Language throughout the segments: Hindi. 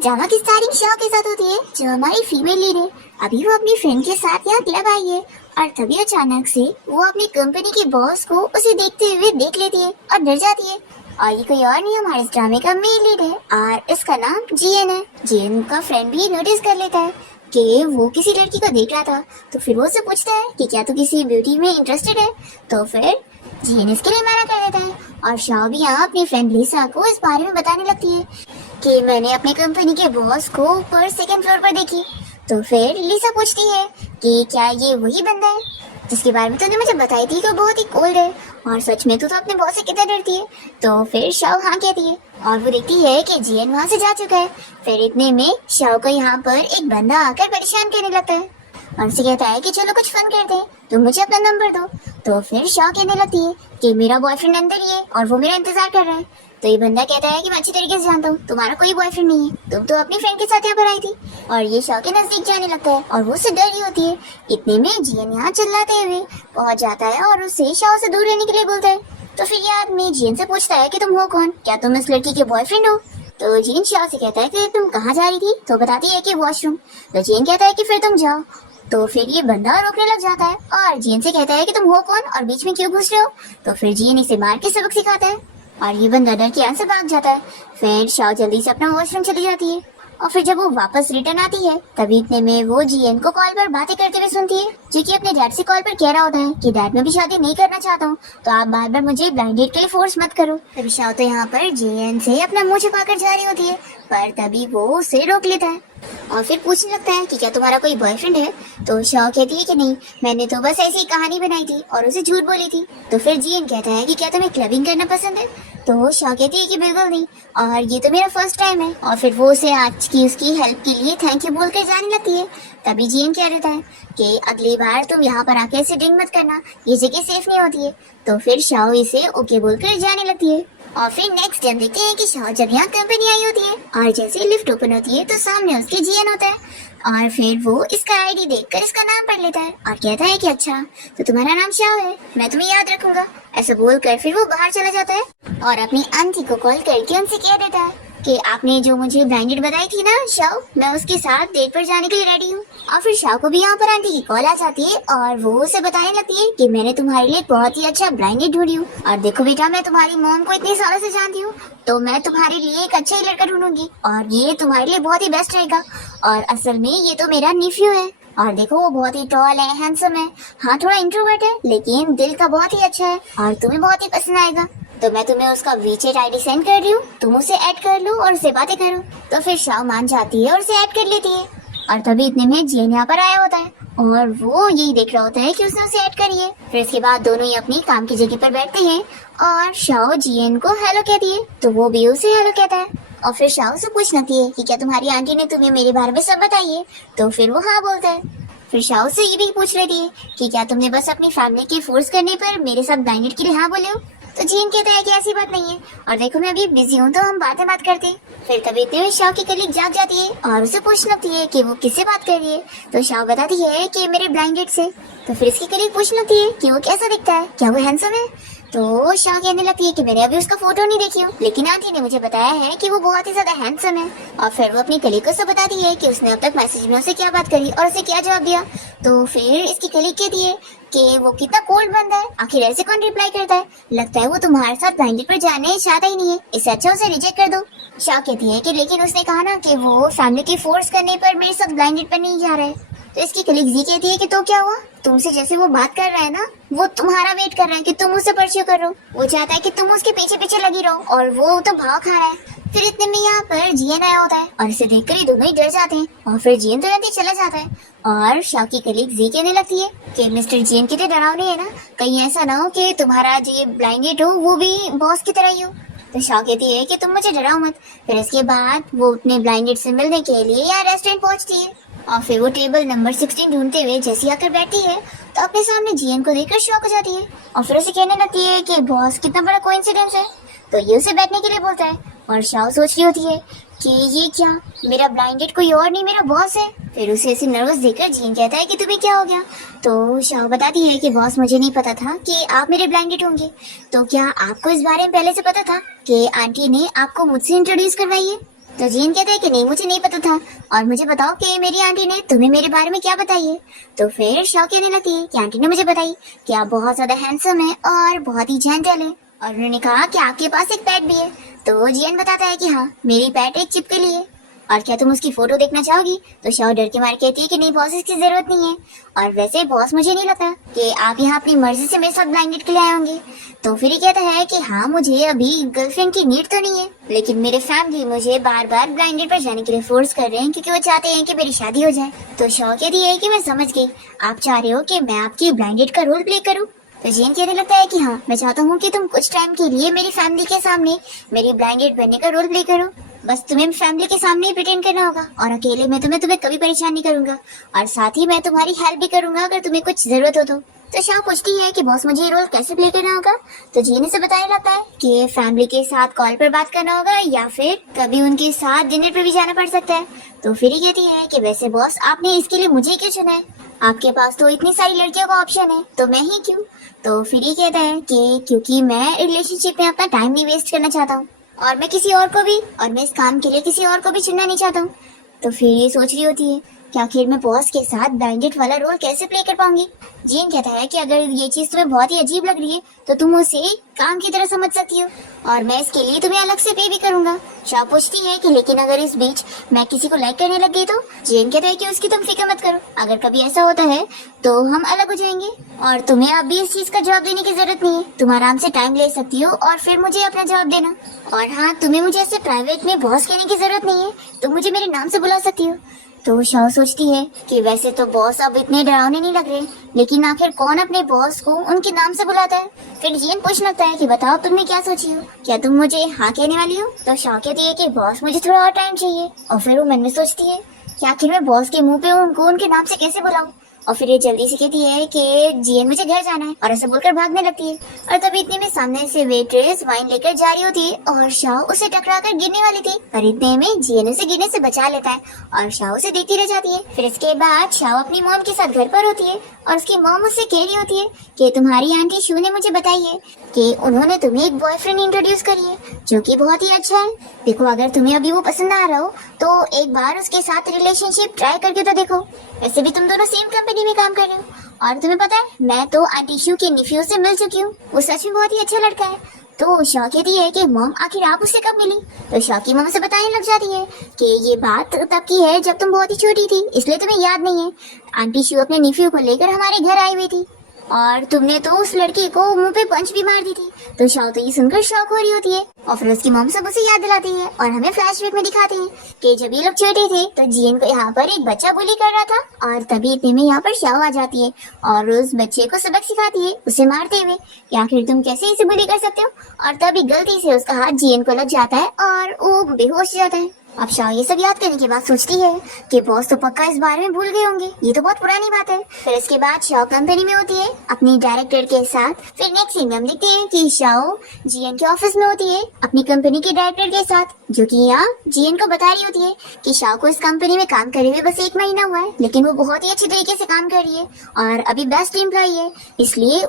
ड्रामा की स्टार्टिंग शाओ के साथ होती है, जो हमारी फीमेल लीड है। अभी वो अपनी फ्रेंड के साथ यहाँ क्लब आई है और तभी अचानक से वो अपनी कंपनी के बॉस को उसे देखते हुए देख लेती है और डर जाती है। और ये कोई और नहीं, हमारे इस ड्रामे का मेन लीड है और इसका नाम जीएन है। जीएन का फ्रेंड भी नोटिस कर लेता है कि वो किसी लड़की को देख रहा था, तो फिर वो उससे पूछता है कि क्या तू किसी ब्यूटी में इंटरेस्टेड है। तो फिर जीएन इसके लिए मना कर देता है और शाओ भी यहाँ अपनी फ्रेंड लिसा को इस बारे में बताने लगती है कि मैंने अपनी कंपनी के बॉस को ऊपर सेकंड फ्लोर पर देखी। तो फिर लिसा पूछती है कि क्या ये वही बंदा है जिसके बारे में तूने मुझे बताई थी, तो बहुत ही कोल्ड है और सच में तू तो अपने बॉस से कितना डरती है। तो फिर शाओ हाँ कहती है और वो देखती है कि जीएन वहाँ से जा चुका है। फिर इतने में शाओ को यहाँ पर एक बंदा आकर परेशान करने लगता है और उसे कहता है कि चलो कुछ फन करते हैं, तुम मुझे अपना नंबर दो। तो फिर शाओ कहने लगती है कि मेरा बॉयफ्रेंड अंदर ही है और वो मेरा इंतजार कर रहा है। तो ये बंदा कहता है कि मैं अच्छी तरीके से जानता हूँ, तुम्हारा कोई बॉयफ्रेंड नहीं है, तुम तो अपनी फ्रेंड के साथ यहाँ पर आई थी। और ये शाओ के नजदीक जाने लगता है और वो उससे डर रही होती है। इतने में जीएन यहाँ चिल्लाते हुए पहुंच जाता है और उससे शाओ से दूर रहने के लिए बोलता है। तो फिर ये आदमी जीएन से पूछता है कि तुम हो कौन, क्या तुम इस लड़की के बॉयफ्रेंड हो। तो जीएन शाओ से कहता है कि तुम कहाँ जा रही थी, तो बताती है कि वॉशरूम। तो जीएन कहता है कि फिर तुम जाओ। तो फिर ये बंदा रोकने लग जाता है और जीएन से कहता है कि तुम हो कौन और बीच में क्यों घुस रहे हो। तो फिर जीएन इसे मार के सबक सिखाता है और ये बंदा डर के यहाँ से भाग जाता है। फिर शाओ जल्दी से अपना वॉशरूम चली जाती है और फिर जब वो वापस रिटर्न आती है तभी इतने में वो जीएन को कॉल पर बातें करते हुए सुनती है, जो कि अपने डैड से कॉल पर कह रहा होता है कि डैड मैं भी शादी नहीं करना चाहता हूँ, तो आप बार बार मुझे ब्लाइंड डेट के लिए फोर्स मत करो। तभी शाओ तो यहाँ पर जीएन से अपना मुंह छुपाकर जा रही होती है, पर तभी वो उसे रोक लेता है और फिर पूछने लगता है कि क्या तुम्हारा कोई बॉयफ्रेंड है। तो शाओ कहती है कि नहीं, मैंने तो बस ऐसी कहानी बनाई थी और उसे झूठ बोली थी। तो फिर जीएन कहता है कि क्या तुम्हें क्लबिंग करना पसंद है। तो शाओ कहती है कि बिल्कुल नहीं और ये तो मेरा फर्स्ट टाइम है। और फिर वो उसे आज की उसकी हेल्प के लिए थैंक यू बोलकर जाने लगती है। तभी जीएन कह देता है कि अगली बार तुम यहाँ पर आके ऐसे ड्रिंक मत करना, ये जगह सेफ नहीं होती है। तो फिर शाओ इसे ओके बोलकर जाने लगती है। और फिर नेक्स्ट डे देखते हैं कि शाओ जब यहाँ कंपनी आई होती है और जैसे लिफ्ट ओपन होती है तो सामने उसके जीएन होता है और फिर वो इसका आईडी देखकर इसका नाम पढ़ लेता है और कहता है कि अच्छा तो तुम्हारा नाम शाओ है, मैं तुम्हें याद रखूंगा। ऐसा बोलकर फिर वो बाहर चला जाता है और अपनी आंटी को कॉल करके उनसे कह देता है कि आपने जो मुझे ब्लाइंडेड बताई थी ना शाओ, मैं उसके साथ डेट पर जाने के लिए रेडी हूँ। और फिर शाओ को भी यहाँ पर आंटी की कॉल आ जाती है और वो उसे बताने लगती है कि मैंने तुम्हारे लिए बहुत ही अच्छा ब्लाइंडेड ढूंढी हूँ और देखो बेटा, मैं तुम्हारी मॉम को इतने सालों से जानती हूँ, तो मैं तुम्हारे लिए एक अच्छा ही लड़का ढूंढूंगी और ये तुम्हारे लिए बहुत ही बेस्ट रहेगा। और असल में ये तो मेरा निफ्यू है और देखो वो बहुत ही टॉल है, हैंडसम है, हाँ थोड़ा इंट्रोवर्ट है लेकिन दिल का बहुत ही अच्छा है और तुम्हें बहुत ही पसंद आएगा। तो मैं तुम्हें उसका वीचेट आईडी सेंड कर रही हूँ, तुम उसे ऐड कर लो और उससे बातें करो। तो फिर शाओ मान जाती है और उसे ऐड कर लेती है और तभी इतने में जीएन यहाँ पर आया होता है और वो यही देख रहा होता है कि उसने उसे ऐड करी है। फिर इसके बाद दोनों ही अपनी काम की जगह पर बैठते हैं और शाओ जीएन को हेलो कहती है तो वो भी उसे हेलो कहता है। और फिर शाओ से पूछ लगती है कि क्या तुम्हारी आंटी ने तुम्हें मेरे बारे में सब बताई है। तो फिर वो हाँ बोलता है। फिर शाओ से ये भी पूछ लेती है कि क्या तुमने बस अपनी फैमिली के फोर्स करने पर मेरे साथ ब्लाइंडेड के लिए हाँ बोले हो। तो जीन कहता है कि ऐसी बात नहीं है और देखो मैं अभी बिजी हूँ तो हम बातें बात करते हैं। फिर तभी इतने में शाओ की कलीग जाग जाती है और उसे पूछने लगती है कि वो किससे बात कर रही है। तो शाओ बताती है कि मेरे ब्लाइंडेड से। तो फिर इसकी कलीग पूछने लगती है कि वो कैसा दिखता है, क्या वो हैंडसम है। तो शाओ कहने लगती है कि मैंने अभी उसका फोटो नहीं देखी हूँ, लेकिन आंटी ने मुझे बताया है कि वो बहुत ही ज्यादा हैंडसम है। और फिर वो अपनी कलीग को सब बताती है कि उसने अब तक मैसेज में उसे क्या बात करी और उसे क्या जवाब दिया। तो फिर इसकी कलीग कहती है कि वो कितना कोल्ड बंदा है, आखिर ऐसे कौन रिप्लाई करता है, लगता है वो तुम्हारे साथ ब्लाइंडेड पर जाने चाहता ही नहीं है, इससे अच्छा उसे रिजेक्ट कर दो। शाओ कहती है कि लेकिन उसने कहा ना कि वो फैमिली की फोर्स करने पर मेरे साथ ब्लाइंडेड पर नहीं जा रहा है। तो इसकी कलीग जी कहती है कि तो क्या हुआ, तुमसे जैसे वो बात कर रहा है ना, वो तुम्हारा वेट कर रहा है कि तुम उससे परस्यू करो, वो चाहता है कि तुम उसके पीछे पीछे लगी रहो और वो तो भाव खा रहा है। फिर इतने में यहाँ पर जीएन आया होता है और इसे देखकर ही दोनों ही डर जाते हैं और फिर जीएन तुरंत ही चला जाता है। और शाओ की कलीग जी कहने लगती है कि मिस्टर जीएन कितने डरावने है ना, कहीं ऐसा ना हो कि तुम्हारा जो ब्लाइंडेड हो वो भी बॉस की तरह ही हो। तो शाओ कहती है कि तुम मुझे डराओ मत। फिर इसके बाद वो अपने ब्लाइंडेड से मिलने के लिए यहाँ रेस्टोरेंट पहुंचती है और फिर वो टेबल नंबर 16 ढूंढते हुए जैसे आकर बैठती है तो अपने सामने जीएन को देखकर शॉक हो जाती है और फिर उसे कहने लगती है कि बॉस कितना बड़ा कोइंसिडेंस है। तो ये उसे बैठने के लिए बोलता है और शाओ सोच रही होती है कि ये क्या, मेरा ब्लाइंडेड कोई और नहीं मेरा बॉस है। फिर उसे ऐसे नर्वस देखकर जीन कहता है कि तुम्हें क्या हो गया। तो शाओ बताती है कि बॉस मुझे नहीं पता था कि आप मेरे ब्लाइंडेड होंगे। तो क्या आपको इस बारे में पहले से पता था कि आंटी ने आपको मुझसे इंट्रोड्यूस करवाई है। तो जीन कहते हैं कि नहीं, मुझे नहीं पता था, और मुझे बताओ कि मेरी आंटी ने तुम्हें मेरे बारे में क्या बताई है। तो फिर शाओ कहने लगती है कि आंटी ने मुझे बताई कि आप बहुत ज्यादा हैंडसम है और बहुत ही जेंटल है, और उन्होंने कहा कि आपके पास एक पेट भी है। तो जियन बताता है कि हाँ, मेरी पेट एक चिपकली है, और क्या तुम उसकी फोटो देखना चाहोगी। तो शाओ डर के मारे कहती है कि नहीं बॉस, इसकी जरूरत नहीं है, और वैसे बॉस मुझे नहीं लगता कि आप यहाँ अपनी मर्जी से मेरे साथ ब्लाइंड डेट के लिए आए होंगे। तो फिर ये कहता है कि हाँ, मुझे अभी गर्लफ्रेंड की नीड तो नहीं है, लेकिन मेरे फैमिली मुझे बार बार ब्लाइंड डेट पर जाने के लिए फोर्स कर रहे हैं, क्योंकि वो चाहते हैं कि मेरी शादी हो जाए। तो शाओ कहती है कि मैं समझ गई, आप चाह रहे हो कि मैं आपकी ब्लाइंड डेट का रोल प्ले करूँ। तो जेन कहने लगता है कि हाँ, मैं चाहता हूँ कि तुम कुछ टाइम के लिए मेरी फैमिली के सामने मेरी ब्लाइंड डेट बनने का रोल प्ले करो। बस तुम्हें फैमिली के सामने ही प्रिटेंड करना होगा, और अकेले में तुम्हें कभी परेशान नहीं करूंगा, और साथ ही मैं तुम्हारी हेल्प भी करूंगा अगर तुम्हें कुछ जरूरत हो तो शाओ पूछती है कि बॉस मुझे ये रोल कैसे प्ले करना होगा। तो जीन से बताने लगता है कि फैमिली के साथ कॉल पर बात करना होगा, या फिर कभी उनके साथ डिनर पर भी जाना पड़ सकता है। तो फिर ही कहती है कि वैसे बॉस, आपने इसके लिए मुझे क्यों चुना है, आपके पास तो इतनी सारी लड़कियों का ऑप्शन है, तो मैं ही क्यों। तो फिर ये कहता है कि क्योंकि मैं रिलेशनशिप में अपना टाइम नहीं वेस्ट करना चाहता हूँ, और मैं किसी और को भी, और मैं इस काम के लिए किसी और को भी चुनना नहीं चाहता हूँ। तो फिर ये सोच रही होती है कि आखिर मैं बॉस के साथ ब्लाइंड डेट वाला रोल कैसे प्ले कर पाऊंगी। जीन कहता है कि अगर ये चीज तुम्हें बहुत ही अजीब लग रही है तो तुम उसे काम की तरह समझ सकती हो, और मैं इसके लिए तुम्हें अलग से पे भी करूंगा। शाह पूछती है कि लेकिन अगर इस बीच मैं किसी को लाइक करने लग गई तो। जीन कहता है कि उसकी तुम फिक्र मत करो, अगर कभी ऐसा होता है तो हम अलग हो जाएंगे, और तुम्हें अब भी इस चीज का जवाब देने की जरूरत नहीं है, तुम आराम से टाइम ले सकती हो और फिर मुझे अपना जवाब देना। और हाँ, तुम्हें मुझे ऐसे प्राइवेट में बॉस कहने की जरूरत नहीं है, तुम मुझे मेरे नाम से बुला सकती हो। तो शाओ सोचती है कि वैसे तो बॉस अब इतने डरावने नहीं लग रहे, लेकिन आखिर कौन अपने बॉस को उनके नाम से बुलाता है। फिर जीन पूछने लगता है कि बताओ तुमने क्या सोची हो, क्या तुम मुझे हाँ कहने वाली हो। तो शाओ कहती है कि बॉस मुझे थोड़ा और टाइम चाहिए, और फिर वो मन में सोचती है कि आखिर मैं बॉस के मुंह पे उनको उनके नाम से कैसे बुलाऊं। और फिर ये जल्दी से कहती है कि जीएन मुझे घर जाना है, और ऐसे बोलकर भागने लगती है। और तभी इतने में सामने से वेट्रेस वाइन लेकर जा रही होती है, और शाओ उसे टकराकर गिरने वाली थी, पर इतने में जीएन उसे गिरने से बचा लेता है, और शाओ उसे देखती रह जाती है। फिर इसके बाद शाओ अपनी मॉम के साथ घर पर होती है, और उसकी मॉम उससे कह रही होती है कि तुम्हारी आंटी शू ने मुझे बताई है कि उन्होंने तुम्हें एक बॉयफ्रेंड इंट्रोड्यूस करी है, जो कि बहुत ही अच्छा है। देखो, अगर तुम्हें अभी वो पसंद आ रहा हो तो एक बार उसके साथ रिलेशनशिप ट्राई करके तो देखो। वैसे भी तुम दोनों सेम कंपनी में काम कर रहे हो, और तुम्हें पता है मैं तो आंटी शू के निफ्यू से मिल चुकी हूँ, वो सच में बहुत ही अच्छा लड़का है। तो शॉ कहती है कि मॉम आखिर आप उससे कब मिली। तो शॉ की मॉम से बताने लग जाती है कि ये बात तब की है जब तुम बहुत ही छोटी थी, इसलिए तुम्हें याद नहीं है। आंटी शू अपने निफ्यू को लेकर हमारे घर आई हुई थी, और तुमने तो उस लड़की को मुंह पे पंच भी मार दी थी। तो शाओ तो ये सुनकर शॉक हो रही होती है, और फिर उसकी मॉम सब उसे याद दिलाती है, और हमें फ्लैशबैक में दिखाते हैं कि जब ये लोग छोटे थे तो जीएन को यहाँ पर एक बच्चा बुली कर रहा था, और तभी इतने में यहाँ पर शाओ आ जाती है और उस बच्चे को सबक सिखाती है, उसे मारते हुए कि आखिर तुम कैसे इसे बुली कर सकते हो। और तभी गलती से उसका हाथ जीएन को लग जाता है और वो बेहोश हो जाता है। अब शाह ये सब याद करने के बाद सोचती है कि बॉस तो पक्का इस बारे में भूल गए होंगे, ये तो बहुत पुरानी बात है। फिर इसके बाद शाह कंपनी में होती है अपनी डायरेक्टर के साथ। फिर नेक्स्ट सीन में हम देखते हैं कि शाह जीएन के ऑफिस में होती है अपनी कंपनी के डायरेक्टर के साथ, जो कि यहाँ जीएन को बता रही होती है कि शाह को इस कंपनी में काम करे हुए बस 1 महीना हुआ है, लेकिन वो बहुत ही अच्छे तरीके से काम कर रही है और अभी बेस्ट एम्प्लॉई है, इसलिए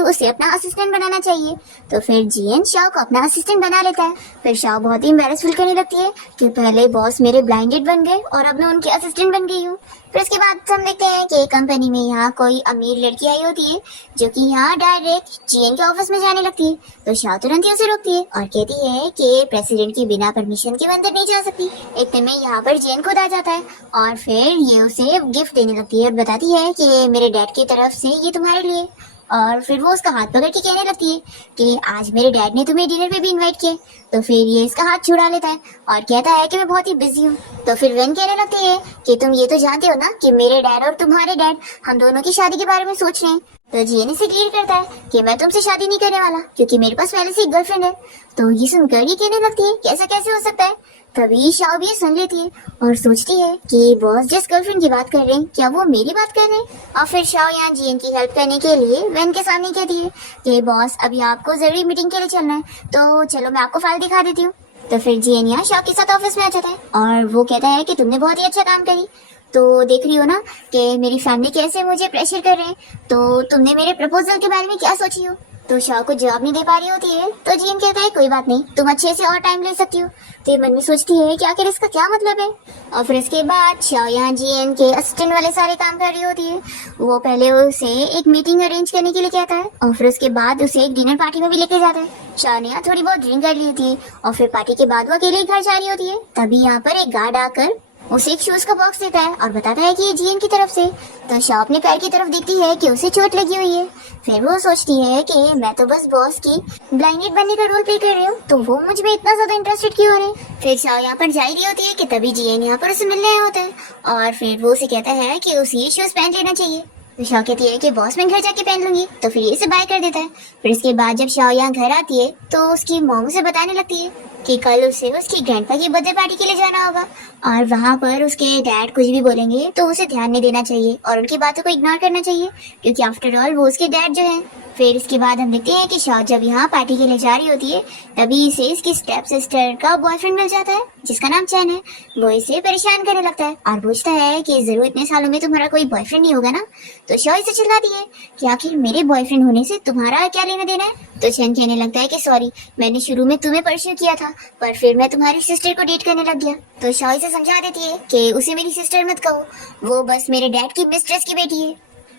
उसे अपना असिस्टेंट बनाना चाहिए। तो फिर जीएन शाह को अपना असिस्टेंट बना लेता है। फिर शाह बहुत ही एम्बैरेस फील करने लगती है कि पहले बॉस मेरे ब्लाइंडेड बन गए और अब मैं उनकी असिस्टेंट बन गई हूँ। फिर उसके बाद हम देखते हैं कि कंपनी में यहाँ कोई अमीर लड़की आई होती है, जो कि यहाँ डायरेक्ट जीएन के ऑफिस में जाने लगती है। तो शाह तुरंत ही उसे रोकती है और कहती है कि प्रेसिडेंट की बिना परमिशन के अंदर नहीं जा सकती। इतने में यहाँ पर जीएन खुद आ जाता है और फिर ये उसे गिफ्ट देने लगती है और बताती है कि मेरे डैड की तरफ से ये तुम्हारे लिए। और फिर वो उसका हाथ पकड़ के कहने लगती है कि आज मेरे डैड ने तुम्हें डिनर पे भी इनवाइट किया। तो फिर ये इसका हाथ छुड़ा लेता है और कहता है कि मैं बहुत ही बिजी हूँ। तो फिर वेन कहने लगती है कि तुम ये तो जानते हो ना कि मेरे डैड और तुम्हारे डैड हम दोनों की शादी के बारे में सोच रहे हैं। तो जीएन इसे क्लियर करता है कि मैं तुमसे शादी नहीं करने वाला, क्योंकि मेरे पास पहले से एक गर्लफ्रेंड है। तो ये सुनकर ये कहने लगती है कि ऐसा कैसे हो सकता है। तभी शाओ भी सुन लेती है और सोचती है कि बॉस जिस गर्लफ्रेंड की बात कर रहे हैं क्या वो मेरी बात कर रहे हैं। और फिर शाओ यहाँ जीएन की हेल्प करने के लिए वेन के सामने कहती है कि बॉस अभी आपको जरूरी मीटिंग के लिए चलना है, तो चलो मैं आपको फाइल दिखा देती हूँ। तो फिर जीएन यहाँ शाओ के साथ ऑफिस में आ जाता है और वो कहता है कि तुमने बहुत ही अच्छा काम करी। तो देख रही हो ना कि मेरी फैमिली कैसे मुझे प्रेशर कर रहे हैं, तो तुमने मेरे प्रपोजल के बारे में क्या सोची हो। तो शाओ को जवाब नहीं दे पा रही होती है तो जियन कहता है कोई बात नहीं, तुम अच्छे से और टाइम ले सकती हो। तो ये मन में सोचती है कि आखिर इसका क्या मतलब है। और फिर इसके बाद शाओ यहाँ जियन के असिस्टेंट वाले सारे काम कर रही होती है। वो पहले उसे एक मीटिंग अरेंज करने के लिए कहता है और फिर उसके बाद उसे एक डिनर पार्टी में भी लेके जाता है। शाओ ने यहाँ थोड़ी बहुत ड्रिंक कर ली होती है और फिर पार्टी के बाद वो अकेले घर जा रही होती है। तभी यहाँ पर एक गार्ड आकर उसे एक शूज का बॉक्स देता है और बताता है कि ये जियन की तरफ से। तो शाओ अपने पैर की तरफ देखती है कि उसे चोट लगी हुई है। फिर वो सोचती है कि मैं तो बस बॉस की ब्लाइंडेड बनने का रोल प्ले कर रही हूँ, तो वो मुझ में इतना ज्यादा इंटरेस्टेड क्यों हो रहे हैं। फिर शाओ यहाँ पर जा रही होती है कि तभी जियन यहाँ पर उसे मिलने आया होता है और फिर वो उसे कहता है कि उसे ये शूज पहन लेना चाहिए। तो शाओ कहती है कि बॉस मैं घर जाके पहन लूंगी, तो फिर ये इसे बाय कर देता है। फिर इसके बाद जब शाओ यहाँ घर आती है तो उसकी मॉम उसे बताने लगती है कि कल उसे उसकी ग्रैंडपा की बर्थडे पार्टी के लिए जाना होगा और वहाँ पर उसके डैड कुछ भी बोलेंगे तो उसे ध्यान नहीं देना चाहिए और उनकी बातों को इग्नोर करना चाहिए, क्योंकि आफ्टर ऑल वो उसके डैड जो हैं। फिर इसके बाद हम देखते हैं कि शाओ जब यहाँ पार्टी के लिए जा रही होती है तभी इसे इसकी स्टेप सिस्टर का बॉयफ्रेंड मिल जाता है जिसका नाम चैन है। वो इसे परेशान करने लगता है और पूछता है कि जरूर इतने सालों में तुम्हारा कोई बॉयफ्रेंड नहीं होगा ना। तो शाओ इसे चिल्लाती है कि आखिर मेरे बॉयफ्रेंड होने से तुम्हारा क्या लेना देना है। तो चैन कहने लगता है कि सॉरी, मैंने शुरू में तुम्हें परस्यू किया था पर फिर मैं तुम्हारी सिस्टर को डेट करने लग गया। तो शाओ इसे समझा देती है कि उसे मेरी सिस्टर मत कहो, वो बस मेरे डैड की मिस्ट्रेस की बेटी है।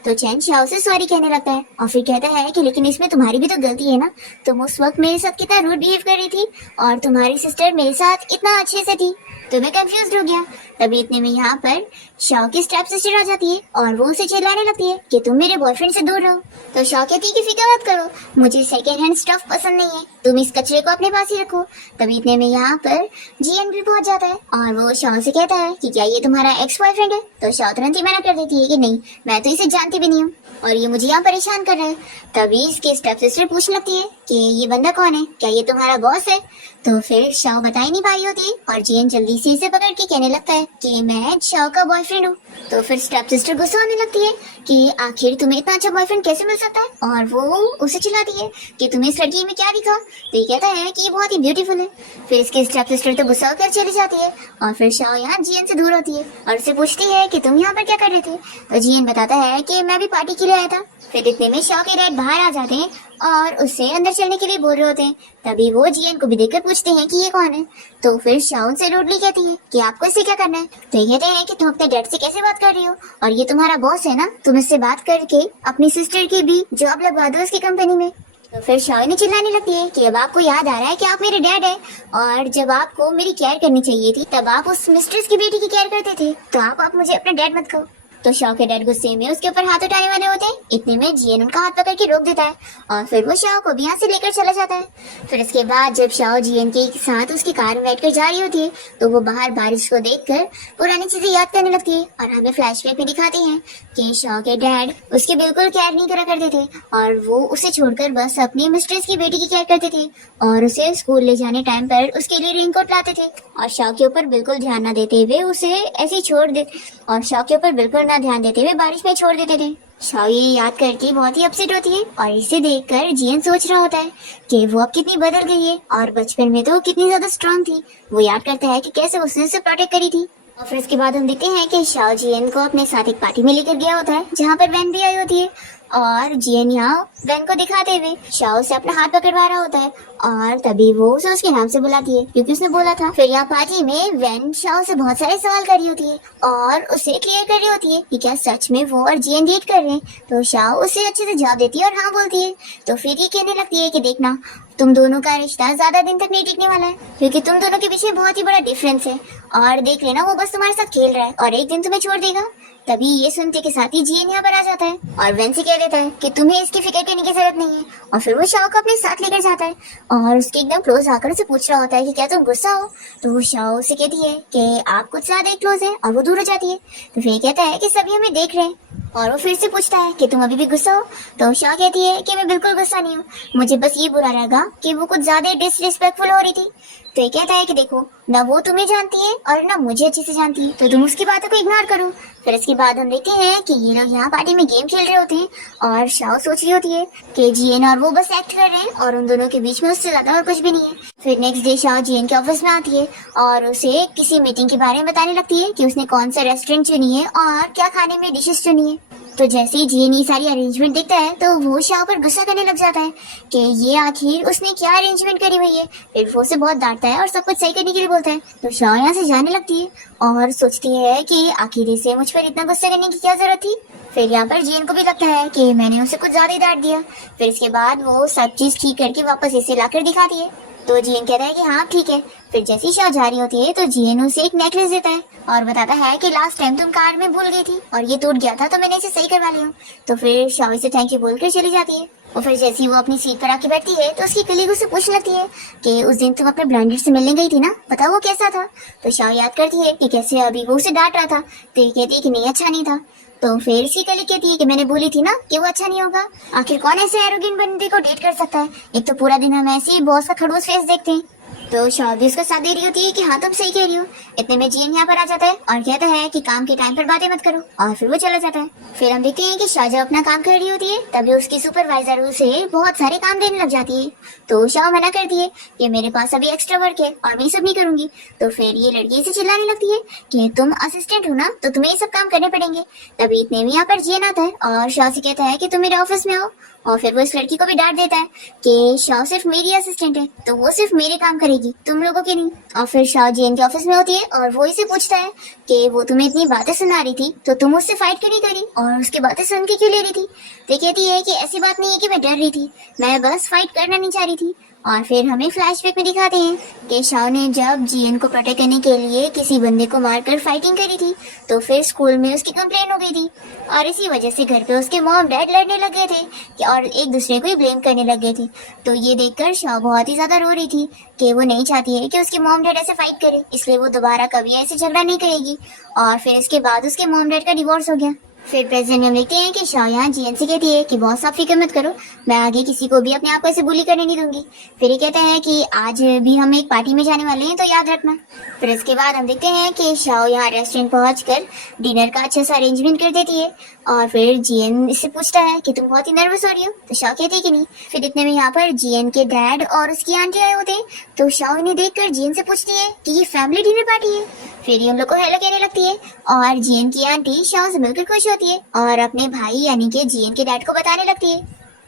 तो चैन शाओ से सॉरी कहने लगता है और फिर कहता है कि लेकिन इसमें तुम्हारी भी तो गलती है ना, तुम उस वक्त मेरे साथ कितना रूड बिहेव कर रही थी और तुम्हारी सिस्टर मेरे साथ इतना अच्छे से थी, तो मैं कंफ्यूज हो गया। तभी इतने में यहाँ पर शाओ की स्टेप सिस्टर आ जाती है और वो उसे चिल्लाने लगती है कि तुम मेरे बॉयफ्रेंड से दूर रहो। तो शाओ कहती है कि फिक्र मत करो, मुझे सेकेंड हैंड स्टफ पसंद नहीं है, तुम इस कचरे को अपने पास ही रखो। तभी इतने में यहाँ पर जियन भी पहुंच जाता है और वो शाओ से कहता है कि क्या ये तुम्हारा एक्स बॉयफ्रेंड है। तो शाओ तुरंत ही मना कर देती है कि नहीं, मैं तो इसे जानती भी नहीं हूँ और ये मुझे यहाँ परेशान कर रहा है। तभी इसकी स्टेप सिस्टर पूछने लगती है कि ये बंदा कौन है, क्या ये तुम्हारा बॉस है। तो फिर शाओ बता ही नहीं पाई होती और जियन जल्दी से इसे पकड़ के कहने लगता है कि मैं शाओ का बॉयफ्रेंड हूँ। तो फिर स्टेप सिस्टर गुस्सा होने लगती है कि आखिर तुम्हें इतना अच्छा बॉयफ्रेंड कैसे मिल सकता है और वो उसे चिल्लाती है कि तुम्हें इस लड़की में क्या दिखा। तो ये कहता है कि ये बहुत ही ब्यूटीफुल है। फिर इसकी स्टेप सिस्टर तो गुस्सा होकर चली जाती है और फिर शाओ यहाँ जियन से दूर होती है और उसे पूछती है कि तुम यहाँ पर क्या कर रहे थे। तो जियन बताता है कि मैं भी पार्टी के लिए आया था। फिर इतने में शाओ के डैड बाहर आ जाते हैं और उससे अंदर चलने के लिए बोल रहे होते हैं। तभी वो जियन को भी देखकर पूछते हैं कि ये कौन है। तो फिर शाओ से रूडली कहती है कि आपको इससे क्या करना है। तो ये कहते हैं कि तुम अपने डैड से कैसे बात कर रही हो और ये तुम्हारा बॉस है ना, तुम इससे बात करके अपनी सिस्टर की भी जॉब लगवा दो इसकी कंपनी में। तो फिर शाओ ने चिल्लाने लगती है कि अब आपको याद आ रहा है कि आप मेरे डैड हैं और जब आपको मेरी केयर करनी चाहिए थी तब आप उस मिस्ट्रेस की बेटी की केयर करते थे, तो आप मुझे अपना डैड मत कहो। तो शाओ के डैड गुस्से में उसके ऊपर हाथ उठाने वाले होते हैं। इतने में जियन उनका हाथ पकड़ के रोक देता है और फिर वो शाओ को भी यहाँ से लेकर चला जाता है। फिर इसके बाद जब शाओ जियन के साथ उसकी कार में बैठकर जा रही होती है तो वो बाहर बारिश को देखकर पुरानी चीजें याद करने लगती है और हमें फ्लैशबैक में दिखाते हैं कि शाओ के डैड उसके बिल्कुल केयर नहीं करा करते थे और वो उसे छोड़कर बस अपनी मिस्ट्रेस की बेटी की केयर करते थे और उसे स्कूल ले जाने टाइम पर उसके लिए रेनकोट लाते थे और शाओ के ऊपर बिल्कुल ध्यान न देते हुए उसे ऐसे ही छोड़ दे और शाओ के ऊपर बिल्कुल ना ध्यान देते हुए बारिश में छोड़ देते थे। शाओ ये याद करके बहुत ही अपसेट होती है और इसे देखकर जियन सोच रहा होता है कि वो अब कितनी बदल गई है और बचपन में तो कितनी ज्यादा स्ट्रांग थी। वो याद करता है कि कैसे उसने उसे प्रोटेक्ट करी थी। और फिर इसके बाद हम देखते हैं कि शाओ जियन को अपने साथ एक पार्टी में लेकर गया होता है जहाँ पर वैन भी आई होती है और जियन यहाँ वैन को दिखाते हुए शाओ से अपना हाथ पकड़वा रहा होता है और तभी वो उसे उसके नाम से बुलाती है क्योंकि उसने बोला था। फिर यहाँ पार्टी में वैन शाओ से बहुत सारे सवाल कर रही होती है और उसे क्लियर कर रही होती है कि क्या सच में वो और जियन डेट कर रहे हैं। तो शाओ उसे अच्छे से जवाब देती है और हाँ बोलती है। तो फिर ये कहने लगती है कि देखना, तुम दोनों का रिश्ता ज्यादा दिन तक नहीं टिकने वाला है क्योंकि तुम दोनों के पीछे बहुत ही बड़ा डिफरेंस है और देख लेना वो बस तुम्हारे साथ खेल रहा है और एक दिन तुम्हें छोड़ देगा। तभी ये सुनते के साथ ही जियन यहाँ पर आ जाता है और वैन से कह देता है कि तुम्हें इसकी फिक्र करने की जरूरत नहीं है और फिर वो शाओ को अपने साथ लेकर जाता है और उसके एकदम क्लोज आकर उसे पूछ रहा होता है कि क्या तुम गुस्सा हो। तो वो शाओ से कहती है कि आप कुछ ज्यादा क्लोज है और वो दूर हो जाती है। तो फिर कहता है कि सभी हमें देख रहे हैं और वो फिर से पूछता है कि तुम अभी भी गुस्सा हो। तो शाओ कहती है कि मैं बिल्कुल गुस्सा नहीं हूँ, मुझे बस ये बुरा लगा कि वो कुछ ज्यादा डिसरिस्पेक्टफुल हो रही थी। तो ये कहता है कि देखो, ना वो तुम्हें जानती है और ना मुझे अच्छे से जानती है, तो तुम उसकी बातों को इग्नोर करो। फिर इसके बाद हम देखते हैं कि ये लोग यहाँ पार्टी में गेम खेल रहे होते हैं और शाओ सोच रही होती है कि जियन और वो बस एक्ट कर रहे हैं और उन दोनों के बीच में उससे ज्यादा और कुछ भी नहीं है। फिर नेक्स्ट डे शाओ जियन के ऑफिस में आती है और उसे किसी मीटिंग के बारे में बताने लगती है कि उसने कौन सा रेस्टोरेंट चुनी है और क्या खाने में डिशेस चुनी है। तो जैसे ही जियन ये सारी अरेंजमेंट देखता है तो वो शाओ पर गुस्सा करने लग जाता है कि ये आखिर उसने क्या अरेंजमेंट करी हुई है। फिर वो उसे बहुत डांटता है और सब कुछ सही करने के लिए बोलता है। तो शाओ यहाँ से जाने लगती है और सोचती है कि आखिर इसे मुझ पर इतना गुस्सा करने की क्या जरूरत थी। फिर यहाँ पर जियन को भी लगता है कि मैंने उसे कुछ ज्यादा ही डांट दिया। फिर इसके बाद वो सब चीज ठीक करके वापस इसे लाकर दिखाती है। तो जियन कहता है कि हाँ ठीक है। फिर जैसी शाओ जा रही होती है तो जियन उसे एक नेकलेस देता है और बताता है कि लास्ट टाइम तुम कार में भूल गई थी और ये टूट गया था तो मैंने इसे सही करवा लिया। तो फिर शाओ इसे थैंक यू बोलकर चली जाती है। और फिर जैसे ही वो अपनी सीट पर आके बैठती है तो उसकी कलीग उससे पूछने लगती है कि उस दिन तुम अपने ब्लाइंडर से मिलने गई थी ना, पता वो कैसा था। तो शाओ याद करती है कि कैसे अभी वो उसे डांट रहा था तो ये कहती है कि नहीं अच्छा नहीं था। तो फिर इसकी कलीग कहती है कि मैंने बोली थी ना कि वो अच्छा नहीं होगा। आखिर कौन ऐसे एरोगेंट बंदे को डेट कर सकता है, एक तो पूरा दिन हम ऐसे ही बॉस का खड़ूस फेस देखते हैं। तो शाओ भी उसका साथ दे रही होती है कि हाँ तुम सही कह रही हो। इतने में जियन यहाँ पर आ जाता है और कहता है कि काम के टाइम पर बातें मत करो और फिर वो चला जाता है। फिर हम देखते हैं कि शाओ जब अपना काम कर रही होती है तभी उसकी सुपरवाइजर उसे बहुत सारे काम देने लग जाती है। तो शाओ मना करती है कि मेरे पास अभी एक्स्ट्रा वर्क है और मैं ये सब नहीं करूंगी। तो फिर ये लड़की से चिल्लाने लगती है कि तुम असिस्टेंट हो ना तो तुम्हें ये सब काम करने पड़ेंगे। तभी इतने में यहाँ पर जियन आता है और शाओ से कहता है कि तुम मेरे ऑफिस में आओ। और फिर वो इस लड़की को भी डांट देता है कि शाओ सिर्फ मेरी असिस्टेंट है तो वो सिर्फ मेरे काम करेगी, तुम लोगों के नहीं। और फिर शाओ जियन के ऑफिस में होती है और वो इसे पूछता है कि वो तुम्हें इतनी बातें सुना रही थी तो तुम उससे फाइट क्यों नहीं करी और उसकी बातें सुन के क्यों ले रही थी। तो कहती है कि ऐसी बात नहीं है कि मैं डर रही थी, मैं बस फाइट करना नहीं चाह रही थी। और फिर हमें फ्लैशबैक में दिखाते हैं कि शाओ ने जब जियन को प्रोटेक्ट करने के लिए किसी बंदे को मारकर फाइटिंग करी थी तो फिर स्कूल में उसकी कंप्लेन हो गई थी और इसी वजह से घर पे उसके मॉम डैड लड़ने लग गए थे और एक दूसरे को ही ब्लेम करने लग गए थे। तो ये देखकर शाओ बहुत ही ज्यादा रो रही थी कि वो नहीं चाहती है कि उसके मॉम डैड ऐसे फाइट करे, इसलिए वो दोबारा कभी ऐसे झगड़ा नहीं करेगी। और फिर इसके बाद उसके मॉम डैड का डिवोर्स हो गया। फिर प्रेजेंट में हम देखते हैं कि शाओ यहाँ जियन से कहती है कि बॉस आप फिक्र मत करो, मैं आगे किसी को भी अपने आप को ऐसे बुली करने नहीं दूंगी। फिर ये कहता है कि आज भी हम एक पार्टी में जाने वाले हैं तो याद रखना। फिर इसके बाद हम देखते हैं कि शाओ यहाँ रेस्टोरेंट पहुंचकर डिनर का अच्छा सा अरेंजमेंट कर देती है। और फिर जियन इससे पूछता है कि तुम बहुत ही नर्वस हो रही हो। तो शाओ कहती है कि नहीं। फिर इतने में यहाँ पर जियन के डैड और उसकी आंटी आए होते हैं। तो शाओ इन्हें देखकर जियन से पूछती है कि ये फैमिली डिनर पार्टी है। फिर ये उन लोग को हेलो कहने लगती है और जियन की आंटी शाओ से मिलकर खुश होती है और अपने भाई यानी कि जियन के डैड को बताने लगती है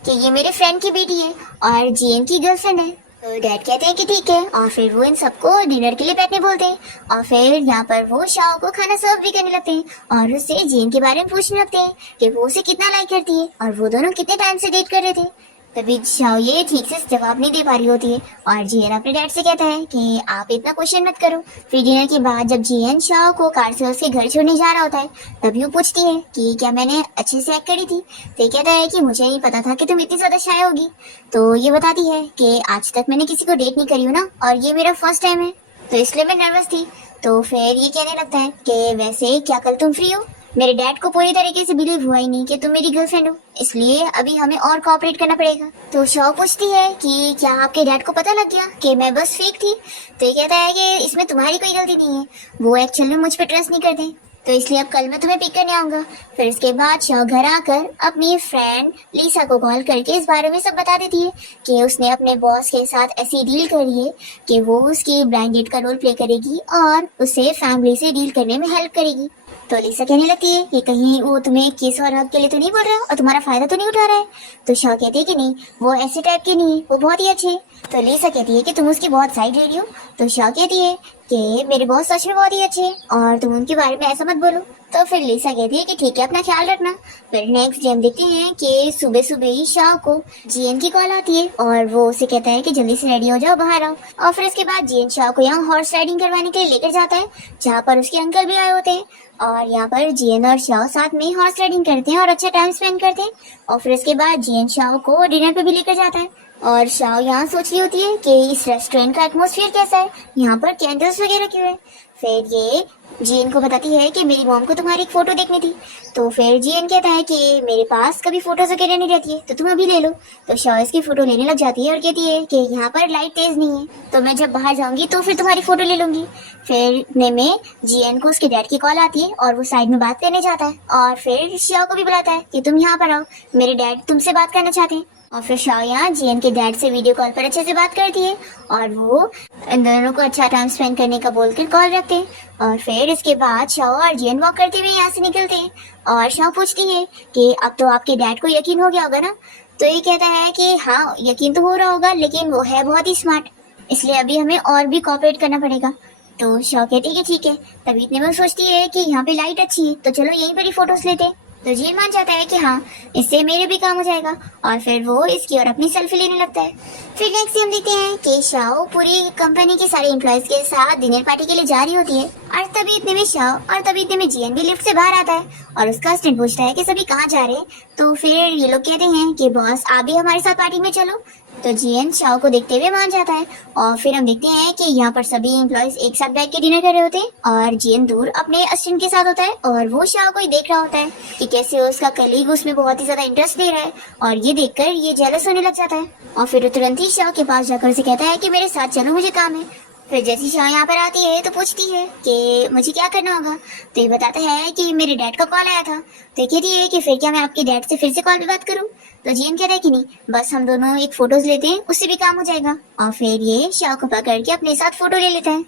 कि ये मेरे फ्रेंड की बेटी है और जियन की गर्लफ्रेंड है। तो डैड कहते हैं कि ठीक है और फिर वो इन सबको डिनर के लिए बैठने बोलते हैं। और फिर यहाँ पर वो शाओ को खाना सर्व भी करने लगते हैं और उससे जियन के बारे में पूछने लगते हैं कि वो उसे कितना लाइक करती है और वो दोनों कितने टाइम से डेट कर रहे थे। तभी शाओ ये ठीक से जवाब नहीं दे पा रही होती है और जियन अपने डैड से कहता है कि आप इतना क्वेश्चन मत करो। फिर डिनर के बाद जब जियन शाओ को कार से उसके घर छोड़ने जा रहा होता है तभी वो पूछती है कि क्या मैंने अच्छे से एक्ट करी थी। तो ये कहता है कि मुझे नहीं पता था कि तुम इतनी ज्यादा शाय होगी। तो ये बताती है कि आज तक मैंने किसी को डेट नहीं करी हूँ ना और ये मेरा फर्स्ट टाइम है तो इसलिए मैं नर्वस थी। तो फिर ये कहने लगता है कि वैसे क्या कल तुम फ्री हो। मेरे डैड को पूरी तरीके से बिलीव हुआ ही नहीं कि तुम मेरी गर्लफ्रेंड हो, इसलिए अभी हमें और कोऑपरेट करना पड़ेगा। तो शाओ पूछती है कि क्या आपके डैड को पता लग गया कि मैं बस फेक थी। तो ये कहता है कि इसमें तुम्हारी कोई गलती नहीं है, वो एक्चुअली मुझ पर ट्रस्ट नहीं करते तो इसलिए अब कल मैं तुम्हें पिक करने आऊंगा। फिर इसके बाद शाओ घर आकर अपनी फ्रेंड लीसा को कॉल करके इस बारे में सब बता देती है कि उसने अपने बॉस के साथ ऐसी डील करी है कि वो उसकी ब्लाइंड डेट का रोल प्ले करेगी और उसे फैमिली से डील करने में हेल्प करेगी। तो लीसा कहने लगती है कि कहीं वो तुम्हें किस और हक के लिए तो नहीं बोल रहा और तुम्हारा फायदा तो नहीं उठा रहा है। तो शाओ कहती है कि नहीं, वो ऐसे टाइप की नहीं है, वो बहुत ही अच्छे है। तो लीसा कहती है कि तुम उसकी बहुत साइड ले रही हो। तो शाओ कहती है कि मेरे बॉस सच में बहुत ही अच्छे हैं और तुम उनके बारे में ऐसा मत बोलो। तो फिर लीसा कहती है कि ठीक है, अपना ख्याल रखना। फिर नेक्स्ट डे हम देखते हैं कि सुबह सुबह ही शाओ को जियन की कॉल आती है और वो उसे कहता है कि जल्दी से रेडी हो जाओ, बाहर आओ। और फिर इसके बाद जियन शाओ को यहाँ हॉर्स राइडिंग करवाने के लिए लेकर जाता है जहाँ पर उसके अंकल भी आए होते हैं और यहाँ पर जियन और शाओ साथ में हॉर्स राइडिंग करते हैं और अच्छा टाइम स्पेंड करते हैं। और फिर इसके बाद जियन शाओ को डिनर पे भी लेकर जाता है और शाओ यहाँ सोच रही होती है कि इस रेस्टोरेंट का एटमॉस्फेयर कैसा है, यहाँ पर कैंडल्स वगैरह क्यों है। फिर ये जियन को बताती है कि मेरी मॉम को तुम्हारी एक फोटो देखनी थी। तो फिर जियन कहता है कि मेरे पास कभी फोटोज वगैरह नहीं रहती है तो तुम अभी ले लो। तो शाओ इसकी फोटो लेने लग जाती है और कहती है कि यहाँ पर लाइट तेज नहीं है तो मैं जब बाहर जाऊंगी तो फिर तुम्हारी फोटो ले लूंगी। फिर इतने में जियन को उसके डैड की कॉल आती है और वो साइड में बात करने जाता है और फिर शाओ को भी बुलाता है कि तुम यहाँ पर आओ, मेरे डैड तुमसे बात करना चाहते हैं। और फिर शाओ यहाँ जियन के डैड से वीडियो कॉल पर अच्छे से बात करती है और वो इन दोनों को अच्छा टाइम स्पेंड करने का बोलकर कॉल रखते हैं। और फिर इसके बाद शाओ और जियन वॉक करते हुए यहाँ से निकलते हैं और शाओ पूछती है कि अब तो आपके डैड को यकीन हो गया होगा ना। तो ये कहता है कि हाँ यकीन तो हो रहा होगा, लेकिन वो है बहुत ही स्मार्ट, इसलिए अभी हमें और भी कोऑपरेट करना पड़ेगा। तो शाओ कहती है कि ठीक है। तभी इतने में सोचती है कि यहाँ पे लाइट अच्छी है तो चलो यहीं पर ही फोटोज लेते हैं। तो जियन मान जाता है कि हाँ इससे मेरे भी काम हो जाएगा और फिर वो इसकी और अपनी सेल्फी लेने लगता है। फिर नेक्स्ट हम देखते हैं कि शाओ पूरी कंपनी के सारे एम्प्लॉयज के साथ डिनर पार्टी के लिए जा रही होती है और तभी इतने में शाओ और तभी इतने में जियन भी लिफ्ट से बाहर आता है और उसका असिस्टेंट पूछता है कि सभी कहाँ जा रहे हैं। तो फिर ये लोग कहते हैं कि बॉस आप भी हमारे साथ पार्टी में चलो। तो जियन शाओ को देखते हुए मान जाता है और फिर हम देखते हैं कि यहाँ पर सभी एम्प्लॉयज एक साथ बैठ के डिनर कर रहे होते हैं और जियन दूर अपने असिस्टेंट के साथ होता है और वो शाओ को ही देख रहा होता है कि कैसे उसका कलीग उसमें बहुत ही ज्यादा इंटरेस्ट दे रहा है और ये देखकर ये जेलस होने लग जाता है और फिर तुरंत ही शाओ के पास जाकर उसे कहता है कि मेरे साथ चलो मुझे काम है। फिर जैसी शाओ यहाँ पर आती है तो पूछती है कि मुझे क्या करना होगा। तो ये बताता है कि मेरे डैड का कॉल आया था। तो ये कहती है कि फिर क्या मैं आपके डैड से फिर से कॉल पे बात करूं। तो जियन कहता है कि नहीं, बस हम दोनों एक फोटोज लेते हैं उससे भी काम हो जाएगा। और फिर ये शाओ को पकड़ के अपने साथ फोटो ले लेता है।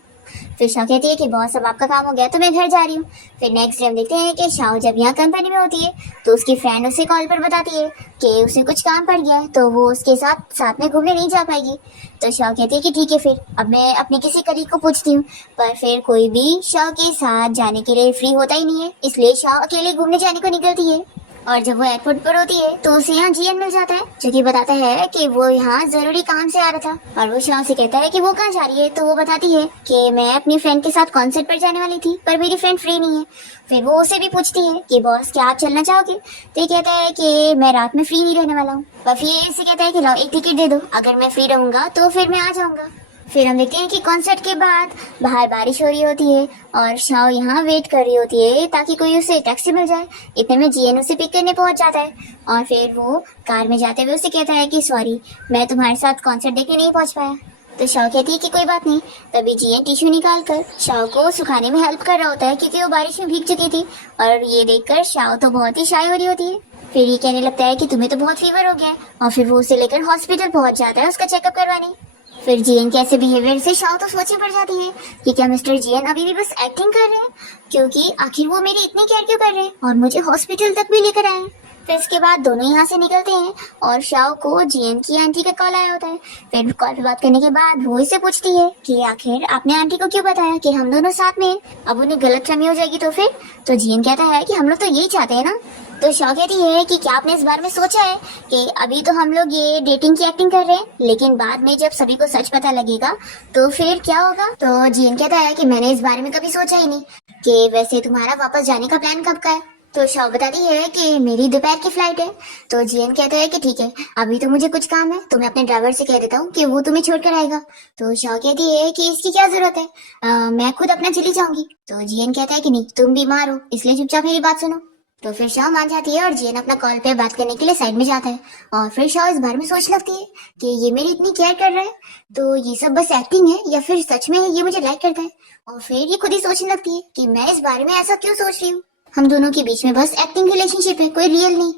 फिर शाओ कहती है कि बॉस अब आपका काम हो गया तो मैं घर जा रही हूँ। फिर नेक्स्ट डे हम देखते हैं कि शाओ जब यहाँ कंपनी में होती है तो उसकी फ्रेंड उसे कॉल पर बताती है कि उसे कुछ काम पड़ गया है तो वो उसके साथ साथ में घूमने नहीं जा पाएगी। तो शाओ कहती है कि ठीक है फिर अब मैं अपने किसी कलीग को पूछती हूँ। पर फिर कोई भी शाओ के साथ जाने के लिए फ्री होता ही नहीं है, इसलिए शाओ अकेले घूमने जाने को निकलती है। और जब वो एयरपोर्ट पर होती है तो उसे यहाँ जियन मिल जाता है जो कि बताता है कि वो यहाँ जरूरी काम से आ रहा था। और वो शाओ से कहता है कि वो कहाँ जा रही है। तो वो बताती है कि मैं अपनी फ्रेंड के साथ कॉन्सर्ट पर जाने वाली थी पर मेरी फ्रेंड फ्री नहीं है। फिर वो उसे भी पूछती है कि बॉस क्या आप चलना चाहोगे। तो ये कहता है कि मैं रात में फ्री नहीं रहने वाला हूँ। पर फिर ये इसे कहता है कि लाओ एक टिकट दे दो, अगर मैं फ्री रहूंगा तो फिर मैं आ जाऊंगा। फिर हम देखते हैं कि कॉन्सर्ट के बाद बाहर बारिश हो रही होती है और शाओ यहाँ वेट कर रही होती है ताकि कोई उसे टैक्सी मिल जाए। इतने में जियन उसे पिक करने पहुंच जाता है और फिर वो कार में जाते हुए उसे कहता है कि सॉरी मैं तुम्हारे साथ कॉन्सर्ट देखने नहीं पहुंच पाया। तो शाओ कहती है कि कोई बात नहीं। तभी जियन टिश्यू निकाल कर शाओ को सुखाने में हेल्प कर रहा होता है क्योंकि वो बारिश में भीग चुकी थी। और ये देखकर शाओ तो बहुत ही शाय हो रही होती है। फिर ये कहने लगता है कि तुम्हें तो बहुत फीवर हो गया है और फिर वो उसे लेकर हॉस्पिटल पहुंच जाता है उसका चेकअप करवाने। फिर जियन के ऐसे बिहेवियर से शाओ तो सोचने पड़ जाती है कि क्या मिस्टर जियन अभी भी बस एक्टिंग कर रहे हैं, क्योंकि आखिर वो मेरी इतनी केयर क्यों कर रहे हैं और मुझे हॉस्पिटल तक भी लेकर आए। फिर इसके बाद दोनों यहाँ से निकलते हैं और शाओ को जियन की आंटी का कॉल आया होता है। फिर कॉल पे बात करने के बाद वो इसे पूछती है कि आखिर आपने आंटी को क्यों बताया कि हम दोनों साथ में हैं? अब उन्हें गलतफहमी हो जाएगी तो फिर। तो जियन कहता है कि हम लोग तो यही चाहते हैं ना। तो शाओ कहती है कि क्या आपने इस बारे में सोचा है कि अभी तो हम लोग ये डेटिंग की एक्टिंग कर रहे हैं, लेकिन बाद में जब सभी को सच पता लगेगा तो फिर क्या होगा। तो जियन कहता है कि मैंने इस बारे में कभी सोचा ही नहीं कि वैसे तुम्हारा वापस जाने का प्लान कब का है। तो शाओ बताती है कि मेरी दोपहर की फ्लाइट है। तो जियन कहता है कि ठीक है अभी तो मुझे कुछ काम है तो मैं अपने ड्राइवर से कह देता हूँ कि वो तुम्हें छोड़कर आएगा। तो शाओ कहती है कि इसकी क्या जरूरत है, मैं खुद अपना चली जाऊंगी। तो जियन कहता है कि नहीं तुम बीमार हो इसलिए चुपचाप मेरी बात सुनो। तो फिर शाओ मान जाती है और जियन अपना कॉल पे बात करने के लिए साइड में जाता है। और फिर शाओ इस बारे में सोचने लगती है कि ये मेरी इतनी केयर कर रहा है तो ये सब बस एक्टिंग है या फिर सच में ये मुझे लाइक करता है। और फिर ये खुद ही सोचने लगती है कि मैं इस बारे में ऐसा क्यों सोच रही हूँ, हम दोनों के बीच में बस एक्टिंग रिलेशनशिप है, कोई रियल नहीं।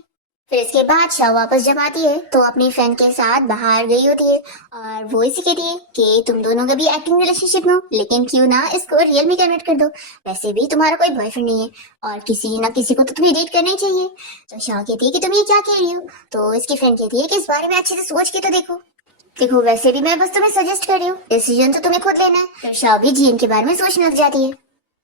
फिर इसके बाद शाओ वापस जब आती है तो अपनी फ्रेंड के साथ बाहर गई होती है और वो इसे कहती है कि तुम दोनों का भी एक्टिंग रिलेशनशिप में हो, लेकिन क्यों ना इसको रियल में कन्वर्ट कर दो, वैसे भी तुम्हारा कोई बॉयफ्रेंड नहीं है और किसी ना किसी को तो तुम्हें डेट करना ही चाहिए। तो शाओ कहती है कि तुम ये क्या कह रही हो। तो इसकी फ्रेंड कहती है कि इस बारे में अच्छे से सोच के तो देखो देखो वैसे भी मैं बस तुम्हें सजेस्ट कर रही हूँ, डिसीजन तो तुम्हें खुद लेना है। फिर शाओ भी जियन के बारे में सोचने लग जाती है।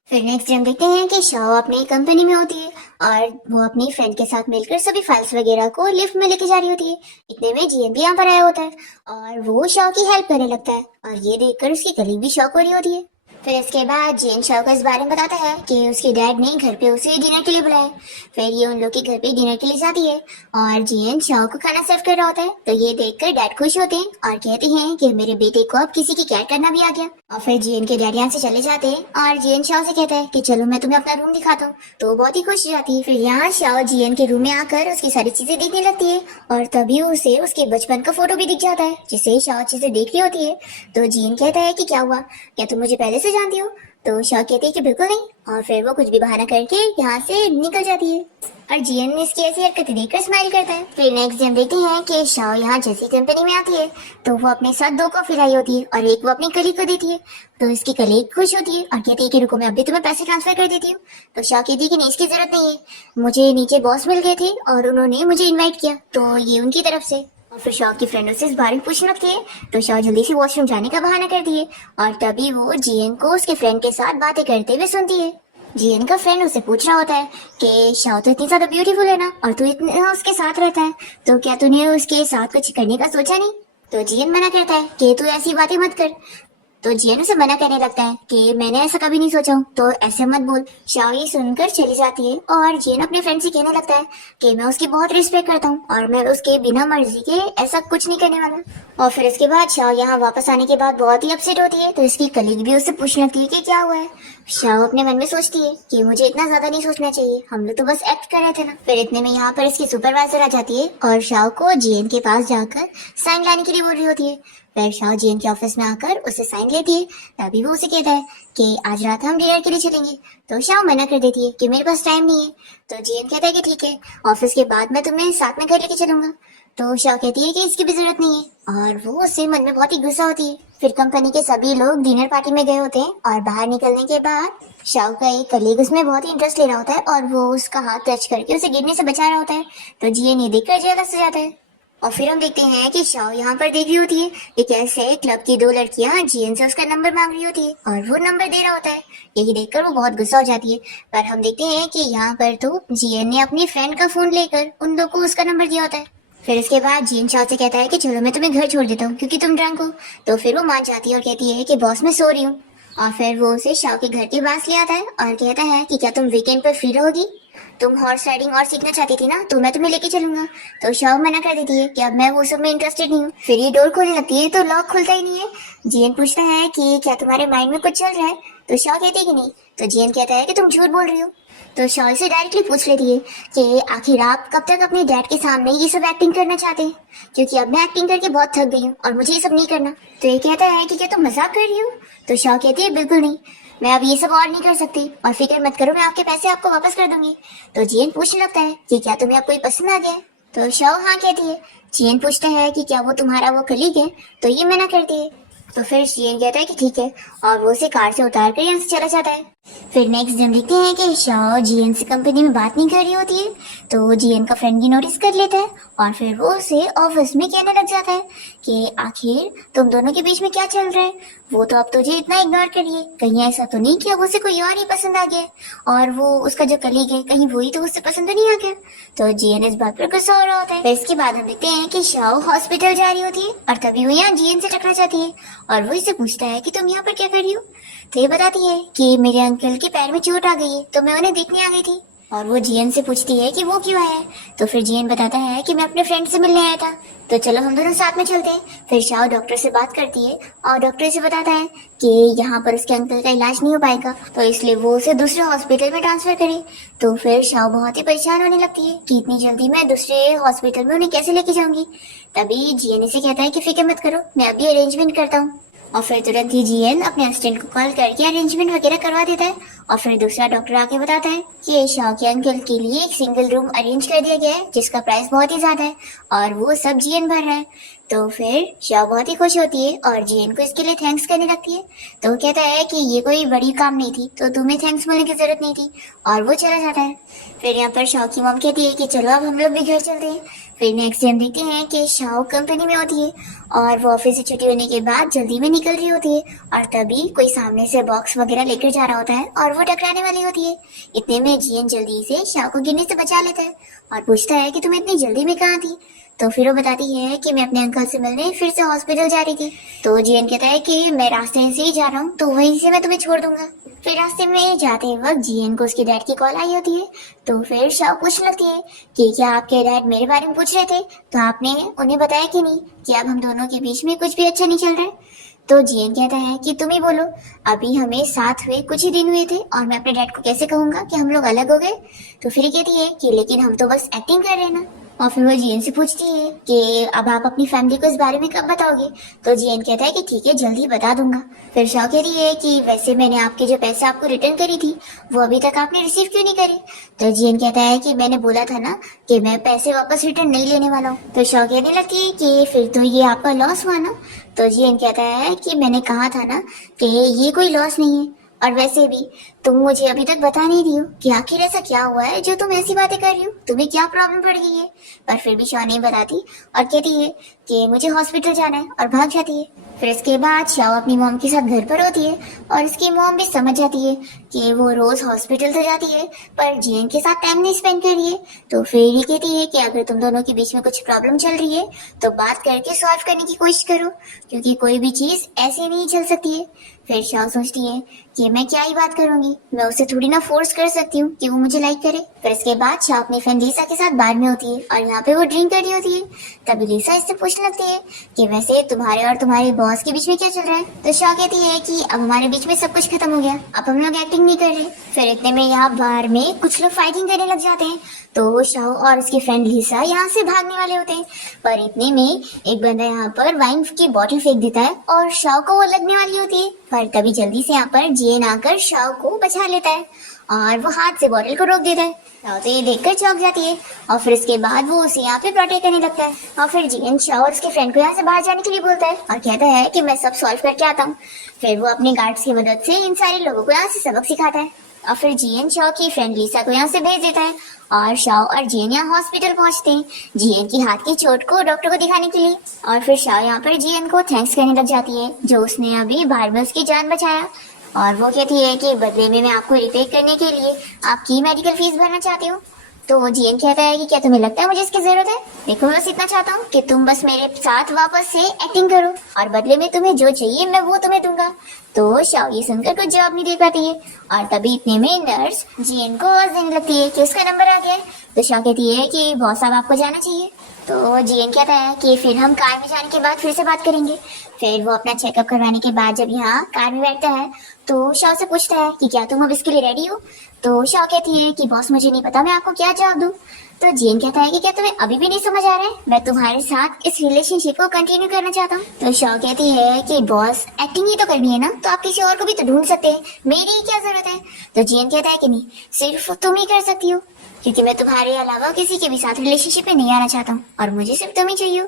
फिर नेक्स्ट हम देखते हैं कि शाओ अपनी कंपनी में होती है और वो अपनी फ्रेंड के साथ मिलकर सभी फाइल्स वगैरह को लिफ्ट में लेके जा रही होती है। इतने में जियन भी यहाँ पर आया होता है और वो शाओ की हेल्प करने लगता है और ये देखकर उसकी कलीग भी शॉक हो रही होती है। फिर इसके बाद जियन शाओ को इस बारे में बताता है कि उसके डैड ने घर पे उसे डिनर के लिए बुलाया। फिर ये उन लोग के घर पे डिनर के लिए जाती है और जियन शाओ को खाना सर्व कर रहा होता है। तो ये देखकर डैड खुश होते हैं और कहते हैं कि मेरे बेटे को अब किसी की केयर करना भी आ गया। और फिर जियन के डैड यहाँ से चले जाते हैं और जियन शाओ से कहता है कि चलो मैं तुम्हें अपना रूम दिखाता हूँ। तो बहुत ही खुश हो जाती है। फिर यहाँ शाओ जियन के रूम में आकर उसकी सारी चीजें देखने लगती है और तभी उसे उसके बचपन का फोटो भी दिख जाता है जिसे शाओ अच्छे से देख रही होती है। तो जियन कहता है कि क्या हुआ, क्या तुम मुझे पहले से जानती हो। तो शाओ कहती है कि बिल्कुल नहीं, और फिर वो कुछ भी बहाना करके यहाँ से निकल जाती है। और जियन इसकी ऐसी हरकतें देखकर स्माइल करता है। फिर नेक्स्ट डे हम देखते हैं कि शाओ यहाँ जैसी कंपनी में आती है तो वो अपने साथ 2 कॉफी लाई होती है और एक वो अपनी कलीग को देती है। तो इसकी कलीग खुश होती है और कहती है कि रुको मैं अभी तुम्हें पैसे ट्रांसफर कर देती हूँ। तो शाओ कहती है कि नहीं, इसकी जरूरत नहीं है, मुझे नीचे बॉस मिल गए थे और उन्होंने मुझे इन्वाइट किया, तो ये उनकी तरफ से। और फिर शाओ की फ्रेंड उससे इस बारे में पूछने लगती है तो शाओ जल्दी से वॉशरूम जाने का बहाना करती है और तभी वो जियन को उसके फ्रेंड के साथ बातें करते हुए सुनती है। जियन का फ्रेंड उससे पूछ रहा होता है कि शाओ तो इतनी ज्यादा ब्यूटीफुल है ना, और तू इतना उसके साथ रहता है, तो क्या तूने उसके साथ कुछ करने का सोचा नहीं? तो जियन मना करता है कि तू ऐसी बातें मत कर। तो जियन उसे मना करने लगता है कि मैंने ऐसा कभी नहीं सोचा हूँ, तो ऐसे मत बोल। शाओ ये सुनकर चली जाती है और जियन अपने फ्रेंड से कहने लगता है कि मैं उसकी बहुत रिस्पेक्ट करता हूँ और मैं उसके बिना मर्जी के ऐसा कुछ नहीं करने वाला। और फिर इसके बाद शाओ यहाँ वापस आने के बाद बहुत ही अपसेट होती है, तो इसकी कलीग भी उससे पूछने लगती है कि क्या हुआ है। शाओ अपने मन में सोचती है कि मुझे इतना ज्यादा नहीं सोचना चाहिए, हम लोग तो बस एक्ट कर रहे थे ना। फिर इतने में यहाँ पर इसकी सुपरवाइजर आ जाती है और शाओ को जियन के पास जाकर साइन लाने के लिए बोल रही होती है। फिर शाओ जियन के ऑफिस में आकर उसे साइन लेती है। तभी वो उसे कहता है कि आज रात हम डिनर के लिए चलेंगे। तो शाओ मना कर देती है कि मेरे पास टाइम नहीं है। तो जियन कहता है कि ठीक है, ऑफिस के बाद मैं तुम्हें साथ में घर लेके चलूंगा। तो शाओ कहती है कि इसकी भी जरूरत नहीं है और वो उससे मन में बहुत ही गुस्सा होती है। फिर कंपनी के सभी लोग डिनर पार्टी में गए होते हैं और बाहर निकलने के बाद शाओ का एक कलीग उसमें बहुत ही इंटरेस्ट ले रहा होता है और वो उसका हाथ टच करके उसे गिरने से बचा रहा होता है। तो जियन ये देखकर जेलस हो जाता है। और फिर हम देखते हैं कि शाओ यहाँ पर देख रही होती है कि कैसे क्लब की 2 लड़कियां जियन से उसका नंबर मांग रही होती है और वो नंबर दे रहा होता है। यही देखकर वो बहुत गुस्सा हो जाती है। पर हम देखते हैं कि यहाँ पर तो जियन ने अपनी फ्रेंड का फोन लेकर उन 2 को उसका नंबर दिया होता है। फिर इसके बाद जियन शाओ से कहता है कि चलो मैं तुम्हें घर छोड़ देता हूँ क्योंकि तुम ड्रंक हो। तो फिर वो मान जाती है और कहती है कि बॉस मैं सो रही हूँ। और फिर वो उसे शाओ के घर के पास ले आता है और कहता है कि क्या तुम वीकेंड पर फ्री रहोगी, तुम हॉर्स राइडिंग और सीखना चाहती थी ना, तो मैं तुम्हें लेके चलूंगा। तो शाओ मना कर देती है कि अब मैं वो सब में इंटरेस्टेड नहीं हूँ। फिर ये डोर खोलने लगती है तो लॉक खुलता ही नहीं है। जियन पूछता है कि क्या तुम्हारे माइंड में कुछ चल रहा है? तो शाओ कहती है कि नहीं। तो जियन कहता है कि तुम झूठ बोल रही हो। तो शाओ से डायरेक्टली पूछ लेती है कि आखिर आप कब तक अपने डैड के सामने ये सब एक्टिंग करना चाहते हैं, क्योंकि अब मैं एक्टिंग करके बहुत थक गई हूँ और मुझे ये सब नहीं करना। तो ये कहता है कि क्या तुम मजाक कर रही हो? तो शाओ कहती है बिल्कुल नहीं, मैं अब ये सब और नहीं कर सकती और फिक्र मत करो, मैं आपके पैसे आपको वापस कर दूंगी। तो जियन पूछने लगता है कि क्या तुम्हें अब कोई पसंद आ गया है? तो शाओ हाँ कहती है। जियन पूछता है कि क्या वो तुम्हारा वो कलीग है? तो ये मना करती है। तो फिर जियन कहता है कि ठीक है और वो उसे कार से उतार कर यहाँ से चला जाता है। फिर नेक्स्ट दिन देखते हैं कि शाओ जियन से कंपनी में बात नहीं कर रही होती है, तो जियन का फ्रेंड भी नोटिस कर लेता है और फिर वो उसे ऑफिस में कहने लग जाता है कि आखिर तुम दोनों के बीच में क्या चल रहा है, वो तो अब तुझे इतना इग्नोर कर रही है, कहीं ऐसा तो नहीं कि अब उसे कोई और ही पसंद आ गया और वो उसका जो कलीग है कहीं वही तो उससे पसंद तो नहीं आ गया। तो जियन इस बात पर गुस्सा हो रहा होता है। फिर इसके बाद हम देखते हैं कि शाओ हॉस्पिटल जा रही होती है और तभी वो यहाँ जियन से टकरा जाती है और वो इससे पूछता है कि तुम यहाँ पर क्या कर रही हो? तो ये बताती है कि मेरे अंकल के पैर में चोट आ गई है तो मैं उन्हें देखने आ गई थी। और वो जियन से पूछती है कि वो क्यों आया है? तो फिर जियन बताता है कि मैं अपने फ्रेंड से मिलने आया था, तो चलो हम दोनों साथ में चलते हैं। फिर शाओ डॉक्टर से बात करती है और डॉक्टर से बताता है कि यहाँ पर उसके अंकल का इलाज नहीं हो पाएगा, तो इसलिए वो उसे दूसरे हॉस्पिटल में ट्रांसफर करे। तो फिर शाओ बहुत ही परेशान होने लगती है कि इतनी जल्दी मैं दूसरे हॉस्पिटल में उन्हें कैसे लेके जाऊंगी। तभी जियन से कहता है कि फिक्र मत करो, मैं अभी अरेंजमेंट करता हूँ। और फिर तुरंत ही जियन अपने असिस्टेंट को कॉल करके अरेंजमेंट वगैरह करवा देता है। और फिर दूसरा डॉक्टर आके बताता है कि शाओ के अंकल के लिए एक सिंगल रूम अरेंज कर दिया गया है जिसका प्राइस बहुत ही ज्यादा है और वो सब जियन भर रहा है। तो फिर शाओ बहुत ही खुश होती है और जियन को इसके लिए थैंक्स करने लगती है। तो वो कहता है कि ये कोई बड़ी काम नहीं थी, तो तुम्हें थैंक्स बोलने की जरूरत नहीं थी, और वो चला जाता है। फिर यहाँ पर शाओ की मॉम कहती है कि चलो अब हम लोग भी घर चलते हैं। फिर नेक्स्ट डे हम देखते हैं कि शाओ कंपनी में होती है और वो ऑफिस से छुट्टी होने के बाद जल्दी में निकल रही होती है और तभी कोई सामने से बॉक्स वगैरह लेकर जा रहा होता है और वो टकराने वाली होती है। इतने में जियन जल्दी से शाओ को गिरने से बचा लेता है और पूछता है कि तुम इतनी जल्दी में कहाँ थी? तो फिर वो बताती है कि मैं अपने अंकल से मिलने फिर से हॉस्पिटल जा रही थी। तो जियन कहता है कि मैं रास्ते से ही जा रहा हूँ, तो वहीं से मैं तुम्हें छोड़ दूंगा। फिर रास्ते में जाते वक्त जियन को उसके डैड की कॉल आई होती है। तो फिर शाओ पूछने लगती है कि क्या आपके डैड मेरे बारे में पूछ रहे थे, तो आपने उन्हें बताया कि नहीं कि अब हम दोनों के बीच में कुछ भी अच्छा नहीं चल रहा है? तो जियन कहता है कि तुम ही बोलो, अभी हमें साथ हुए कुछ ही दिन हुए थे और मैं अपने डैड को कैसे कहूंगा कि हम लोग अलग हो गए? तो फिर कहती है कि लेकिन हम तो बस एक्टिंग कर रहे हैं ना। और फिर वो जियन से पूछती है कि अब आप अपनी फैमिली को इस बारे में कब बताओगे। तो जियन कहता है कि ठीक है, जल्दी बता दूंगा। फिर शाओ कह रही है कि वैसे मैंने आपके जो पैसे आपको रिटर्न करी थी वो अभी तक आपने रिसीव क्यों नहीं करे। तो जियन कहता है कि मैंने बोला था ना कि मैं पैसे वापस रिटर्न नहीं लेने वाला हूँ। तो शाओ कहने लगती है कि फिर तो ये आपका लॉस हुआ ना। तो जियन कहता है कि मैंने कहा था ना कि ये कोई लॉस नहीं है, और वैसे भी तुम मुझे अभी तक बता नहीं रही हो कि आखिर ऐसा क्या हुआ है जो तुम ऐसी बातें कर रही हो, तुम्हें क्या प्रॉब्लम पड़ गई है। पर फिर भी शाओ नहीं बताती और कहती है कि मुझे हॉस्पिटल जाना है और भाग जाती है। फिर इसके बाद शाओ अपनी मॉम के साथ घर पर होती है और उसकी मॉम भी समझ जाती है कि वो रोज हॉस्पिटल तो जाती है पर जियन के साथ टाइम नहीं स्पेंड कर रही है। तो फिर ये कहती है कि अगर तुम दोनों के बीच में कुछ प्रॉब्लम चल रही है तो बात करके सॉल्व करने की कोशिश करो, क्योंकि कोई भी चीज ऐसे नहीं चल सकती है। फिर शाओ सोचती है कि मैं क्या ही बात करूंगी, मैं उसे थोड़ी ना फोर्स कर सकती हूँ कि वो मुझे लाइक करे। फिर इसके बाद शाओ अपनी फ्रेंड लीसा के साथ बार में होती है और यहाँ पे वो ड्रिंक कर रही होती है। तभी लीसा इससे पूछने लगती है कि वैसे तुम्हारे और तुम्हारे बॉस के बीच में क्या चल रहा है। तो शाओ कहती है कि अब हमारे बीच में सब कुछ खत्म हो गया, अब हम लोग एक्टिंग नहीं कर रहे। फिर इतने में यहाँ बार में कुछ लोग फाइटिंग करने लग जाते हैं। तो शाओ और उसकी फ्रेंड लीसा यहाँ से भागने वाले होते हैं, पर इतने में एक बंदा यहाँ पर वाइन की बोतल फेंक देता है और शाओ को वो लगने वाली होती है। पर तभी जल्दी से यहाँ पर जियन आकर शाओ को बचा लेता है और वो हाथ से बोतल को रोक देता है। शाओ तो ये देखकर चौंक जाती है और फिर इसके बाद वो उसे यहाँ पे प्रोटेक्ट करने लगता है। और फिर जियन शाओ और उसके फ्रेंड को यहाँ से बाहर जाने के लिए बोलता है और कहता है कि मैं सब सॉल्व करके आता हूँ। फिर वो अपने गार्ड्स की मदद से इन सारे लोगों को यहाँ से सबक सिखाता है और फिर जियन शाओ की फ्रेंड लीसा को यहाँ से भेज देता है और शाओ और जियन यहाँ हॉस्पिटल पहुंचते हैं जियन की हाथ की चोट को डॉक्टर को दिखाने के लिए। और फिर शाओ यहाँ पर जियन को थैंक्स करने लग जाती है जो उसने अभी बाहर में उसकी जान बचाया। और वो कहती है कि बदले में मैं आपको रिपे करने के लिए आपकी मेडिकल फीस भरना चाहती हूँ। तो जियन कहता है कि क्या तुम्हें लगता है मुझे इसकी जरूरत है। देखो मैं बस इतना चाहता हूँ कि तुम बस मेरे साथ वापस से एक्टिंग करो और बदले में तुम्हें जो चाहिए मैं वो तुम्हें दूंगा। तो शाओ ये सुनकर कुछ जवाब नहीं दे पाती है और तभी इतने में नर्स जियन को आवाज देने लगती है कि उसका नंबर आ गया है। तो शाओ कहती है कि बॉस साहब आपको जाना चाहिए। तो जियन कहता है कि फिर हम कार में जाने के बाद फिर से बात करेंगे। फिर वो अपना चेकअप करवाने के बाद जब यहाँ कार में बैठता है तो शाओ से पूछता है कि क्या तुम अब इसके लिए रेडी हो। तो शाओ कहती है कि बॉस मुझे नहीं पता मैं आपको क्या जवाब दूं। तो जियन कहता है कि क्या तुम्हें अभी भी नहीं समझ आ रहा है, मैं तुम्हारे साथ इस रिलेशनशिप को कंटिन्यू करना चाहता हूँ। तो शाओ कहती है कि बॉस एक्टिंग ही तो करनी है ना, तो आप किसी और को भी तो ढूंढ सकते हैं, मेरी ही क्या जरूरत है। तो जियन कहता है कि नहीं, सिर्फ तुम ही कर सकती हो, क्योंकि मैं तुम्हारे अलावा किसी के भी साथ रिलेशनशिप में नहीं आना चाहता हूँ और मुझे सिर्फ तुम ही चाहिए।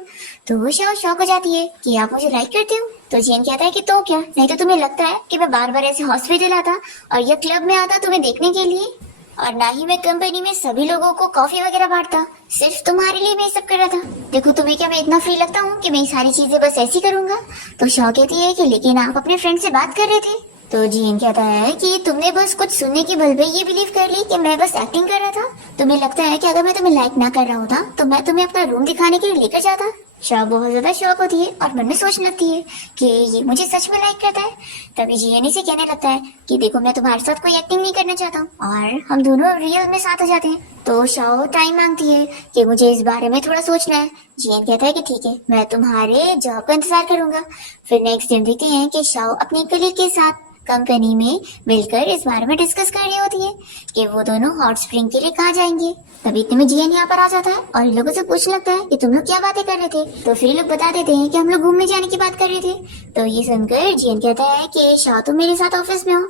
तो शाओ शॉक हो जाती है कि आप मुझे लाइक करते हो। तो जियन कहता है कि तो क्या, नहीं तो तुम्हें लगता है कि मैं बार बार ऐसे हॉस्पिटल आता और या क्लब में आता तुम्हें देखने के लिए, और ना ही मैं कंपनी में सभी लोगों को कॉफी वगैरह बांटता, सिर्फ तुम्हारे लिए मैं सब कर रहा था। देखो तुम्हें क्या मैं इतना फ्री लगता हूँ कि मैं ये सारी चीजें बस ऐसी करूंगा। तो शाओ कहती है कि लेकिन आप अपने फ्रेंड से बात कर रहे थे। तो जियन कहता है कि तुमने बस कुछ सुनने की बल पे ये बिलीव कर ली कि मैं बस एक्टिंग कर रहा था। तुम्हें लगता है कि अगर मैं तुम्हें लाइक ना कर रहा होता तो मैं तुम्हें अपना रूम दिखाने के लिए लेकर जाता। शाओ बहुत ज्यादा शौक होती है और मन में सोचने लगती है कि ये मुझे सच में लाइक करता है। तभी जियन इसे कहने लगता है कि देखो मैं तुम्हारे साथ कोई एक्टिंग नहीं करना चाहता हूँ, और हम दोनों रियल में साथ हो जाते हैं। तो शाओ टाइम मांगती है कि मुझे इस बारे में थोड़ा सोचना है। जियन कहता है कि ठीक है, मैं तुम्हारे जवाब का इंतजार करूंगा। फिर नेक्स्ट दिन देखते हैं कि शाओ अपने कलीग के साथ कंपनी में मिलकर इस बारे में डिस्कस कर रही होती है कि वो दोनों हॉट स्प्रिंग के लिए कहाँ जाएंगे। तभी इतने में जियन यहाँ पर आ जाता है और इन लोगों से पूछने लगता है कि तुम लोग क्या बातें कर रहे थे। तो फिर लोग बता देते हैं कि हम लोग घूमने जाने की बात कर रहे थे। तो ये सुनकर जियन कहता है कि शाओ तुम मेरे साथ ऑफिस में हो।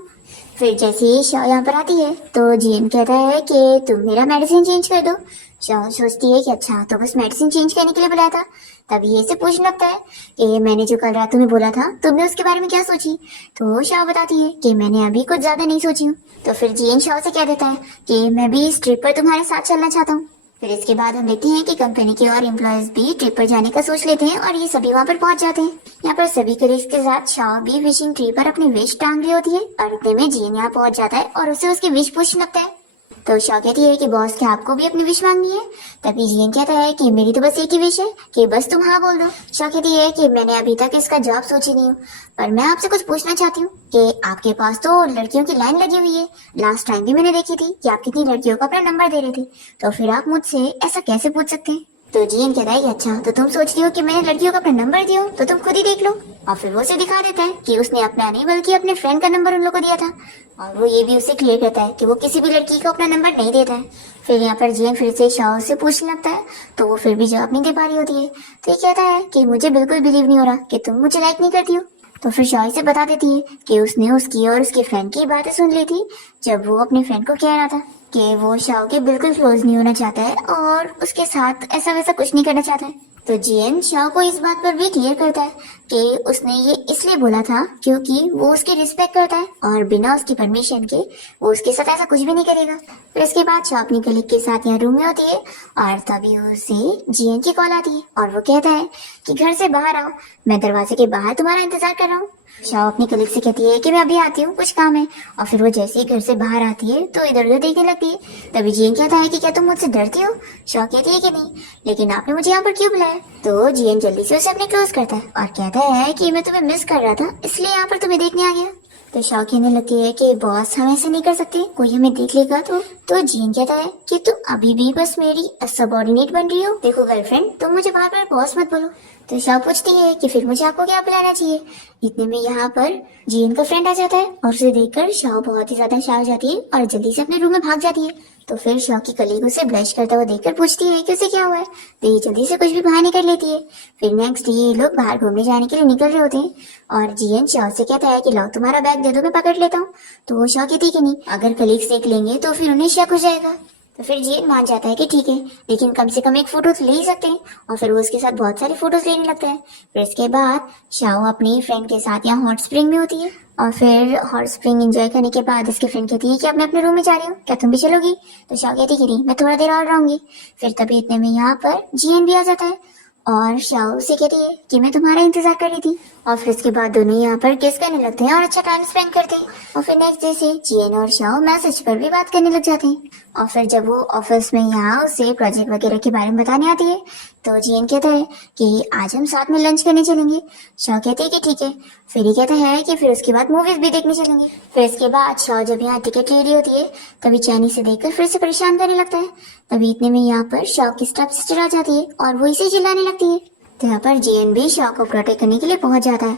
फिर जैसे ही शाओ यहाँ पर आती है तो जियन कहता है कि तुम मेरा मेडिसिन चेंज कर दो। शाओ सोचती है कि अच्छा तो बस मेडिसिन चेंज करने के लिए बुलाया था। तभी ये से पूछने लगता है कि मैंने जो कल रात तुम्हें बोला था तुमने उसके बारे में क्या सोची। तो शाओ बताती है कि मैंने अभी कुछ ज्यादा नहीं सोची हूँ। तो फिर जियन शाओ से कह देता है कि मैं भी इस ट्रिप पर तुम्हारे साथ चलना चाहता हूँ। फिर इसके बाद हम देखते हैं कि कंपनी के और एम्प्लॉयज भी ट्रिप पर जाने का सोच लेते हैं और ये सभी वहाँ पर पहुंच जाते हैं। यहाँ पर सभी कलीग्स के साथ शाओ भी विशिंग ट्री पर अपनी विश टांग रही होती है और इतने में जियन यहाँ पहुंच जाता है और उसे उसकी विश पूछने लगता है। तो शाओ कहती है कि बॉस क्या आपको भी अपनी विश मांगनी है। तभी जियन कहता है कि मेरी तो बस एक ही विश है कि बस तुम हाँ बोल दो। शाओ कहती है कि मैंने अभी तक इसका जवाब सोची नहीं हूँ, पर मैं आपसे कुछ पूछना चाहती हूँ कि आपके पास तो लड़कियों की लाइन लगी हुई है, लास्ट टाइम भी मैंने देखी थी कि आप कितनी लड़कियों को अपना नंबर दे रहे थे, तो फिर आप मुझसे ऐसा कैसे पूछ सकते हैं। तो जियन कहता है कि अच्छा, तो तुम सोच रही हो कि मैंने लड़कियों को अपना नंबर दिया हो, तो तुम खुद ही देख लो। और फिर वो उसे दिखा देता है कि उसने अपना नहीं बल्कि अपने फ्रेंड का नंबर उन लोगों को दिया था। और वो ये भी उसे क्लियर करता है कि वो किसी भी लड़की को अपना नंबर नहीं देता है। फिर यहाँ पर जियन फिर से शाओ से पूछने लगता है, तो वो फिर भी जवाब नहीं दे पा रही होती है। तो ये कहता है कि मुझे बिल्कुल बिलीव नहीं हो रहा कि तुम मुझे लाइक नहीं करती हो। तो फिर शाओ से बता देती है कि उसने उसकी और उसके फ्रेंड की बातें सुन ली थी जब वो अपने फ्रेंड को कह रहा था कि वो शाओ के बिल्कुल क्लोज नहीं होना चाहता है और उसके साथ ऐसा वैसा कुछ नहीं करना चाहता है। तो जियन शाओ को इस बात पर भी क्लियर करता है कि उसने ये इसलिए बोला था क्योंकि वो उसकी रिस्पेक्ट करता है और बिना उसकी परमिशन के वो उसके साथ ऐसा कुछ भी नहीं करेगा। फिर इसके बाद शाओ अपनी कलीग के साथ यहाँ रूम में होती है और तभी उसे जियन की कॉल आती है और वो कहता है कि घर से बाहर आओ, मैं दरवाजे के बाहर तुम्हारा इंतजार कर रहा हूँ। शाओ अपनी कलीग से कहती है कि मैं अभी आती हूँ, कुछ काम है। और फिर वो जैसे ही घर से बाहर आती है तो इधर उधर देखने लगती है। तभी जियन कहता है कि क्या तुम मुझसे डरती हो? शाओ कहती है कि नहीं, लेकिन आपने मुझे यहाँ पर क्यों बुलाया? तो जियन जल्दी से उसे अपने क्लोज करता है और कहता है कि मैं तुम्हें मिस कर रहा था, इसलिए यहाँ पर तुम्हें देखने आ गया। तो शाओ कहने लगती है कि बॉस, हम ऐसे नहीं कर सकते, कोई हमें देख लेगा तो जियन कहता है कि तुम अभी भी बस मेरी सबॉर्डिनेट बन रही हो। देखो गर्लफ्रेंड, तुम मुझे बार बार बॉस मत बोलो। तो शाओ पूछती है कि फिर मुझे आपको क्या बुलाना चाहिए। इतने में यहाँ पर जियन का फ्रेंड आ जाता है और उसे देखकर शाओ बहुत ही ज्यादा शाओ हो जाती है और जल्दी से अपने रूम में भाग जाती है। तो फिर शाओ की कलीग उसे ब्लश करता हुआ देखकर पूछती है कि उसे क्या हुआ है। तो ये जल्दी से कुछ भी बहाने कर लेती है। फिर नेक्स्ट डे ये लोग बाहर घूमने जाने के लिए निकल रहे होते हैं और जियन शाओ से कहता है कि लाओ तुम्हारा बैग दे दो, मैं पकड़ लेता हूँ। तो वो शाओ कहती है कि नहीं, अगर कलीग्स देख लेंगे तो फिर उन्हें शक हो जाएगा। तो फिर जियन मान जाता है कि ठीक है, लेकिन कम से कम एक फोटो तो ले ही सकते हैं। और फिर वो उसके साथ बहुत सारी फोटोज लेने लगता है। फिर इसके बाद शाओ अपनी फ्रेंड के साथ यहाँ हॉट स्प्रिंग में होती है और फिर हॉट स्प्रिंग एंजॉय करने के बाद इसके फ्रेंड कहती है कि अब मैं अपने रूम में जा रही हूँ, क्या तुम भी चलोगी? तो शाओ कहती है कि नहीं, मैं थोड़ा देर और रहूंगी। फिर तभी इतने में यहाँ पर जियन भी आ जाता है और शाओ से कहती है कि मैं तुम्हारा इंतजार कर रही थी। और फिर इसके बाद दोनों यहाँ पर किस करने लगते हैं और अच्छा टाइम स्पेंड करते हैं। और फिर नेक्स्ट डे से जियन और शाओ मैसेज पर भी बात करने लग जाते हैं। और फिर जब वो ऑफिस में यहाँ उसे प्रोजेक्ट वगैरह के बारे में बताने आती है तो जियन कहता है कि आज हम साथ में लंच करने चलेंगे। शाओ कहती है कि ठीक है। फिर ही कहता है कि फिर उसके बाद मूवीज भी देखने चलेंगे। फिर इसके बाद शाओ जब यहाँ टिकट ले रही होती है तभी चैनी से देखकर फिर से परेशान करने लगता है। तभी इतने में यहाँ पर शाओ की स्टेप सिस्टर आ जाती है और वो इसे चिल्लाने लगती है। तो यहाँ पर जियन भी शाओ को प्रोटेक्ट करने के लिए पहुंच जाता है।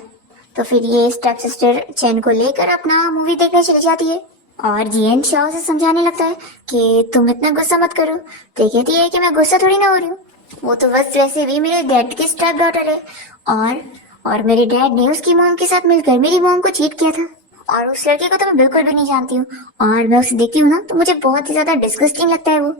तो फिर ये स्टेप सिस्टर चैन को लेकर अपना मूवी देखने चली जाती है और जियन शाओ से समझाने लगता है कि तुम इतना गुस्सा मत करो। तो कहती है कि मैं गुस्सा थोड़ी ना हो रही हूँ, वो तो बस वैसे भी मेरे डैड की स्टेप डॉटर है और मेरे डैड ने उसकी मॉम के साथ मिलकर मेरी मॉम को चीट किया था और उस लड़के को तो मैं बिल्कुल भी नहीं जानती हूँ और मैं उसे देखती हूँ ना तो मुझे बहुत ही ज्यादा डिस्गस्टिंग लगता है वो।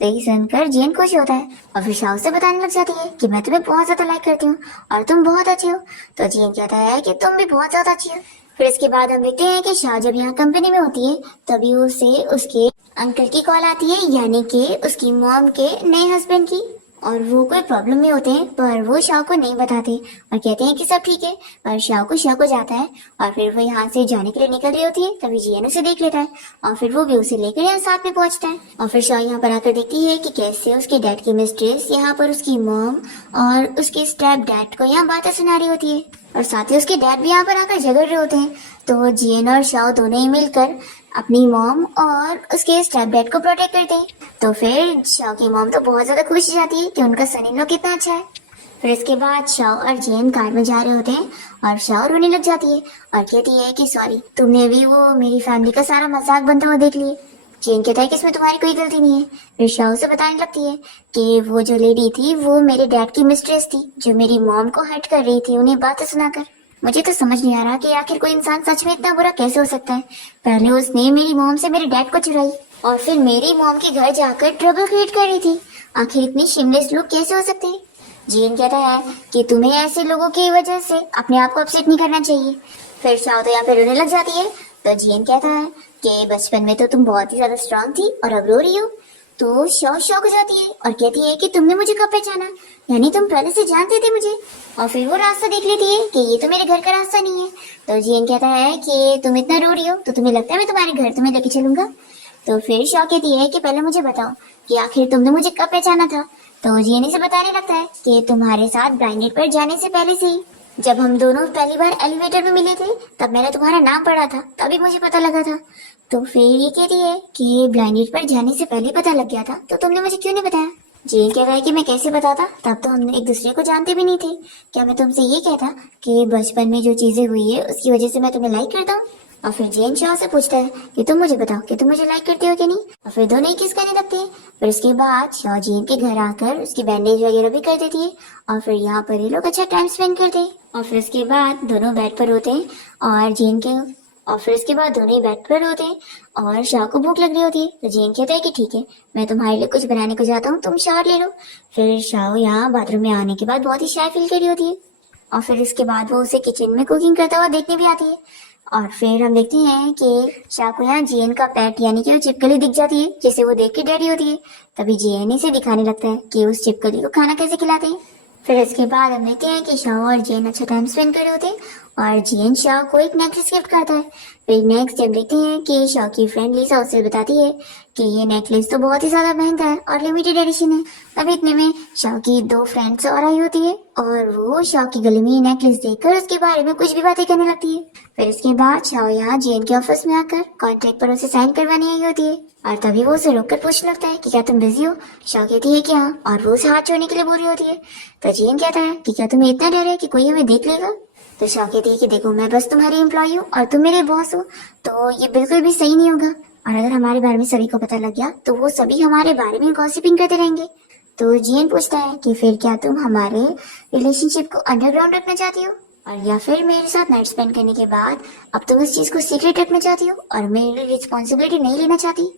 तो यही सुनकर जियन खुश होता है और फिर शाओ से बताने लग जाती है कि मैं तुम्हें बहुत ज्यादा लाइक करती हूँ और तुम बहुत अच्छे हो। तो जियन कहता है कि तुम भी बहुत ज्यादा अच्छी हो। फिर इसके बाद हम देखते हैं कि शाओ जब यहाँ कंपनी में होती है तभी उसे उसके अंकल की कॉल आती है, यानी कि उसकी मॉम के नए हस्बैंड की। और वो कोई प्रॉब्लम में होते हैं पर वो शाओ को नहीं बताते और कहते हैं कि सब ठीक है। पर शाओ को शक हो जाता है और फिर वो यहाँ से जाने के लिए निकल रही होती है तभी जियन उसे देख लेता है और फिर वो भी उसे लेकर यहाँ साथ में पहुंचता है। और फिर शाओ यहाँ पर आकर देखती है कि कैसे उसके डैड की मिस्ट्रेस यहाँ पर उसकी मॉम और उसके स्टेप डैड को यहाँ बातें सुना रही होती है और साथ ही उसके डैड भी यहाँ पर आकर झगड़ रहे होते हैं। तो जियन और शाओ दोनों ही मिलकर अपनी मॉम और उसके स्टेप डैड को प्रोटेक्ट करते हैं। तो फिर शाओ की मॉम तो बहुत ज्यादा खुश हो जाती है कि उनका सन इन लॉ कितना अच्छा है। फिर इसके बाद शाओ और जियन कार में जा रहे होते हैं और शाओ रोने लग जाती है और कहती है कि सॉरी, तुमने भी वो मेरी फैमिली का सारा मजाक बनता हुआ देख लिया। जियन कहता है कि इसमें तुम्हारी कोई गलती नहीं है। फिर शाओ से बताने लगती है कि वो जो लेडी थी वो मेरे डैड की मिस्ट्रेस थी जो मेरी मॉम को हर्ट कर रही थी उन्हें बातें सुनाकर। मुझे तो समझ नहीं आ रहा कि आखिर कोई इंसान सच में इतना बुरा कैसे हो सकता है। पहले उसने मेरी मॉम से मेरे डैड को चुराई और फिर मेरी मॉम के घर जाकर ट्रबल क्रिएट कर रही थी। आखिर इतनी शिमलेस लोग कैसे हो सकते हैं? जियन कहता है कि तुम्हें ऐसे लोगों की वजह से अपने आप को अपसेट नहीं करना चाहिए। फिर शाओ तो यहाँ पे रोने लग जाती है। तो जियन कहता है कि बचपन में तो तुम बहुत ही ज्यादा स्ट्रांग थी और अब रो रही हो। तो शाओ शॉक हो जाती है और कहती है कि तुमने मुझे कब पहचाना, यानी तुम पहले से जानते थे मुझे। और फिर वो रास्ता देख लेती है कि ये तो मेरे घर का रास्ता नहीं है। तो जियन कहता है कि तुम इतना रो रही हो तो तुम्हें लगता है मैं तुम्हारे घर तुम्हें लेके चलूंगा। तो फिर शाओ कहती है कि पहले मुझे बताओ कि आखिर तुमने मुझे कब पहचाना था। तो जियन इसे बताने लगता है कि तुम्हारे साथ ब्लाइंडेड पर जाने से पहले से ही, जब हम दोनों पहली बार एलिवेटर में मिले थे तब मैंने तुम्हारा नाम पढ़ा था, तभी मुझे पता लगा था। तो फिर ये कहती है कि ब्लाइंडेड पर जाने से पहले पता लग गया था तो तुमने मुझे क्यों नहीं बताया। जेन कह रहा है कि मैं कैसे बताता, तब तो हम एक दूसरे को जानते भी नहीं थे। क्या मैं तुमसे ये कहता कि बचपन में जो चीजें हुई है उसकी वजह से मैं तुम्हें लाइक करता हूँ? और फिर जेन शाह से पूछता है कि तुम मुझे बताओ कि तुम मुझे लाइक करते हो कि नहीं। और फिर दोनों ही किस करने लगते हैं। फिर उसके बाद शाह जेन के घर आकर उसकी बैंडेज वगैरह भी कर देती है और फिर यहाँ पर ये लोग अच्छा टाइम स्पेंड करते हैं। और फिर उसके बाद दोनों बेड पर होते हैं और जेन के और फिर इसके बाद दोनों ही बेड पर होते हैं और शाह को भूख लग रही होती है। तो जेन कहता है कि ठीक है, मैं तुम्हारे लिए कुछ बनाने को जाता हूँ, तुम शावर ले लो। फिर शाह यहाँ बाथरूम में आने के बाद बहुत ही शाय फील कर रही होती है और फिर इसके बाद वो उसे किचन में कुकिंग करता हुआ देखने भी आती है। और फिर हम देखते हैं कि शाह को यहाँ जेन का पेट यानी कि वो छिपकली दिख जाती है, जिसे वो देख के डरी होती है। तभी जेन इसे दिखाने लगता है कि उस छिपकली को खाना कैसे खिलाते हैं। फिर इसके बाद हम देखते हैं कि शाह और जेन अच्छा टाइम स्पेंड कर रहे होते हैं और जेन शाह को एक नेकलेस गिफ्ट करता है। फिर नेक्स्ट हम देखते हैं कि शाह की फ्रेंड लिसा उसे बताती है कि ये नेकलेस तो बहुत ही ज्यादा महंगा है और लिमिटेड एडिशन है। तभी इतने में शाह की दो फ्रेंड्स और आई होती है और वो शाह की गले में ये नेकलेस देखकर उसके बारे में कुछ भी बातें करने लगती है। फिर इसके बाद शाह यहाँ जेन के ऑफिस में आकर कॉन्ट्रैक्ट पर उसे साइन करवाने आई होती है और तभी वो उसे रोककर पूछने लगता है कि क्या तुम बिजी हो। शाह कहती है कि हाँ और वो उसे हाथ छोड़ने के लिए बोल रही होती है। तो जेन कहता है कि क्या तुम्हें इतना डर है कि कोई हमें देख लेगा। तो शाह कहती है कि देखो मैं बस तुम्हारी एम्प्लॉय हूँ और तुम मेरे बॉस हो, तो ये बिल्कुल भी सही नहीं होगा और अगर हमारे बारे में सभी को पता लग गया तो वो सभी हमारे बारे में गॉसिपिंग करते रहेंगे। तो जेन पूछता है कि फिर क्या तुम हमारे रिलेशनशिप को अंडरग्राउंड रखना चाहती हो और या फिर मेरे साथ नाइट स्पेंड करने के बाद अब तुम इस चीज को सीक्रेट रखना चाहती हो और मेरी रिस्पॉन्सिबिलिटी नहीं लेना चाहती।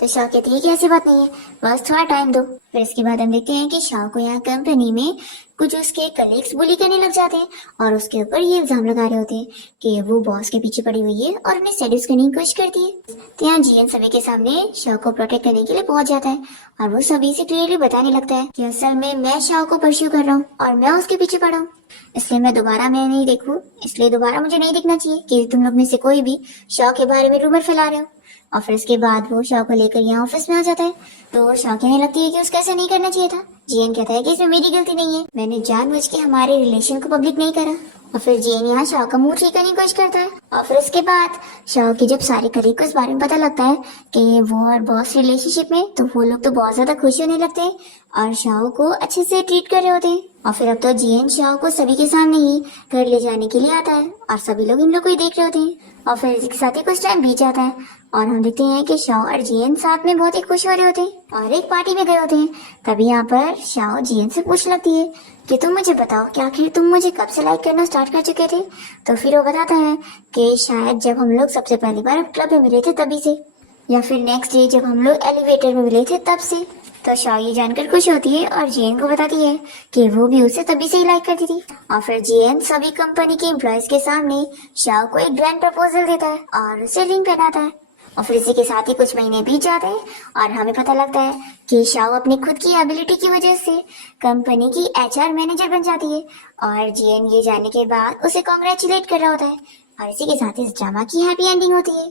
तो शाह कहती है कि ऐसी बात नहीं है, बस थोड़ा टाइम दो। फिर इसके बाद हम देखते हैं कि शाह को यहाँ कंपनी में कुछ उसके कलीग्स बुली करने लग जाते हैं और उसके ऊपर ये इल्जाम लगा रहे होते हैं कि वो बॉस के पीछे पड़ी हुई है और उन्हें सेड्यूस करने की कोशिश करती है। तो यहाँ जीएन सभी के सामने शाह को प्रोटेक्ट करने के लिए पहुंच जाता है और वो सभी से क्लियरली बताने लगता है कि असल में मैं शाह को परस्यू कर रहा हूँ और मैं उसके पीछे पड़ा हूँ, इसलिए मैं दोबारा मैं नहीं देखूं, इसलिए दोबारा मुझे नहीं दिखना चाहिए कि तुम लोग में से कोई भी शाह के बारे में रूमर फैला रहे हो। और फिर इसके बाद वो शाह को लेकर यहाँ ऑफिस में आ जाता है। तो शाह कहने लगती है कि उसको ऐसा नहीं करना चाहिए था। जीएन कहता है कि इसमें मेरी गलती नहीं है, मैंने जानबूझ के हमारे रिलेशन को पब्लिक नहीं करा। और फिर जीएन यहाँ शाह का मुंह ठीक करने की कोशिश करता है और फिर उसके बाद शाह की जब सारे कलीग को इस बारे में पता लगता है कि वो और बॉस रिलेशनशिप में, तो वो लोग तो बहुत ज्यादा खुश होने लगते हैं और शाह को अच्छे से ट्रीट कर रहे होते हैं। और फिर अब तो जीएन शाह को सभी के सामने ही घर ले जाने के लिए आता है और सभी लोग इन लोग को ही देख रहे होते हैं। और फिर इसके साथ ही कुछ टाइम बीत जाता है और हम देखते हैं कि शाह और जीएन साथ में बहुत ही खुश हो रहे होते हैं और एक पार्टी में गए होते हैं। तभी यहाँ पर शाह जीएन से पूछ लगती है कि तुम मुझे बताओ कि आखिर तुम मुझे कब से लाइक करना स्टार्ट कर चुके थे। तो फिर वो बताता है कि शायद जब हम लोग सबसे पहली बार क्लब में मिले थे तभी से, या फिर नेक्स्ट डे जब हम लोग एलिवेटर में मिले थे तब से। तो शाह ये जानकर खुश होती है और जेन को बताती है कि वो भी उसे तभी से ही लाइक करती थी। और फिर जेन सभी कंपनी के एम्प्लॉयज के सामने शाह को एक ग्रैंड प्रपोजल देता है और उसे रिंग पहनाता है। और फिर इसी के साथ ही कुछ महीने बीत जाते हैं और हमें पता लगता है कि शाह अपनी खुद की एबिलिटी की वजह से कंपनी की एचआर मैनेजर बन जाती है और जेन ये जानने के बाद उसे कॉन्ग्रेचुलेट कर रहा होता है और इसी के साथ इस ड्रामा की हैप्पी एंडिंग होती है।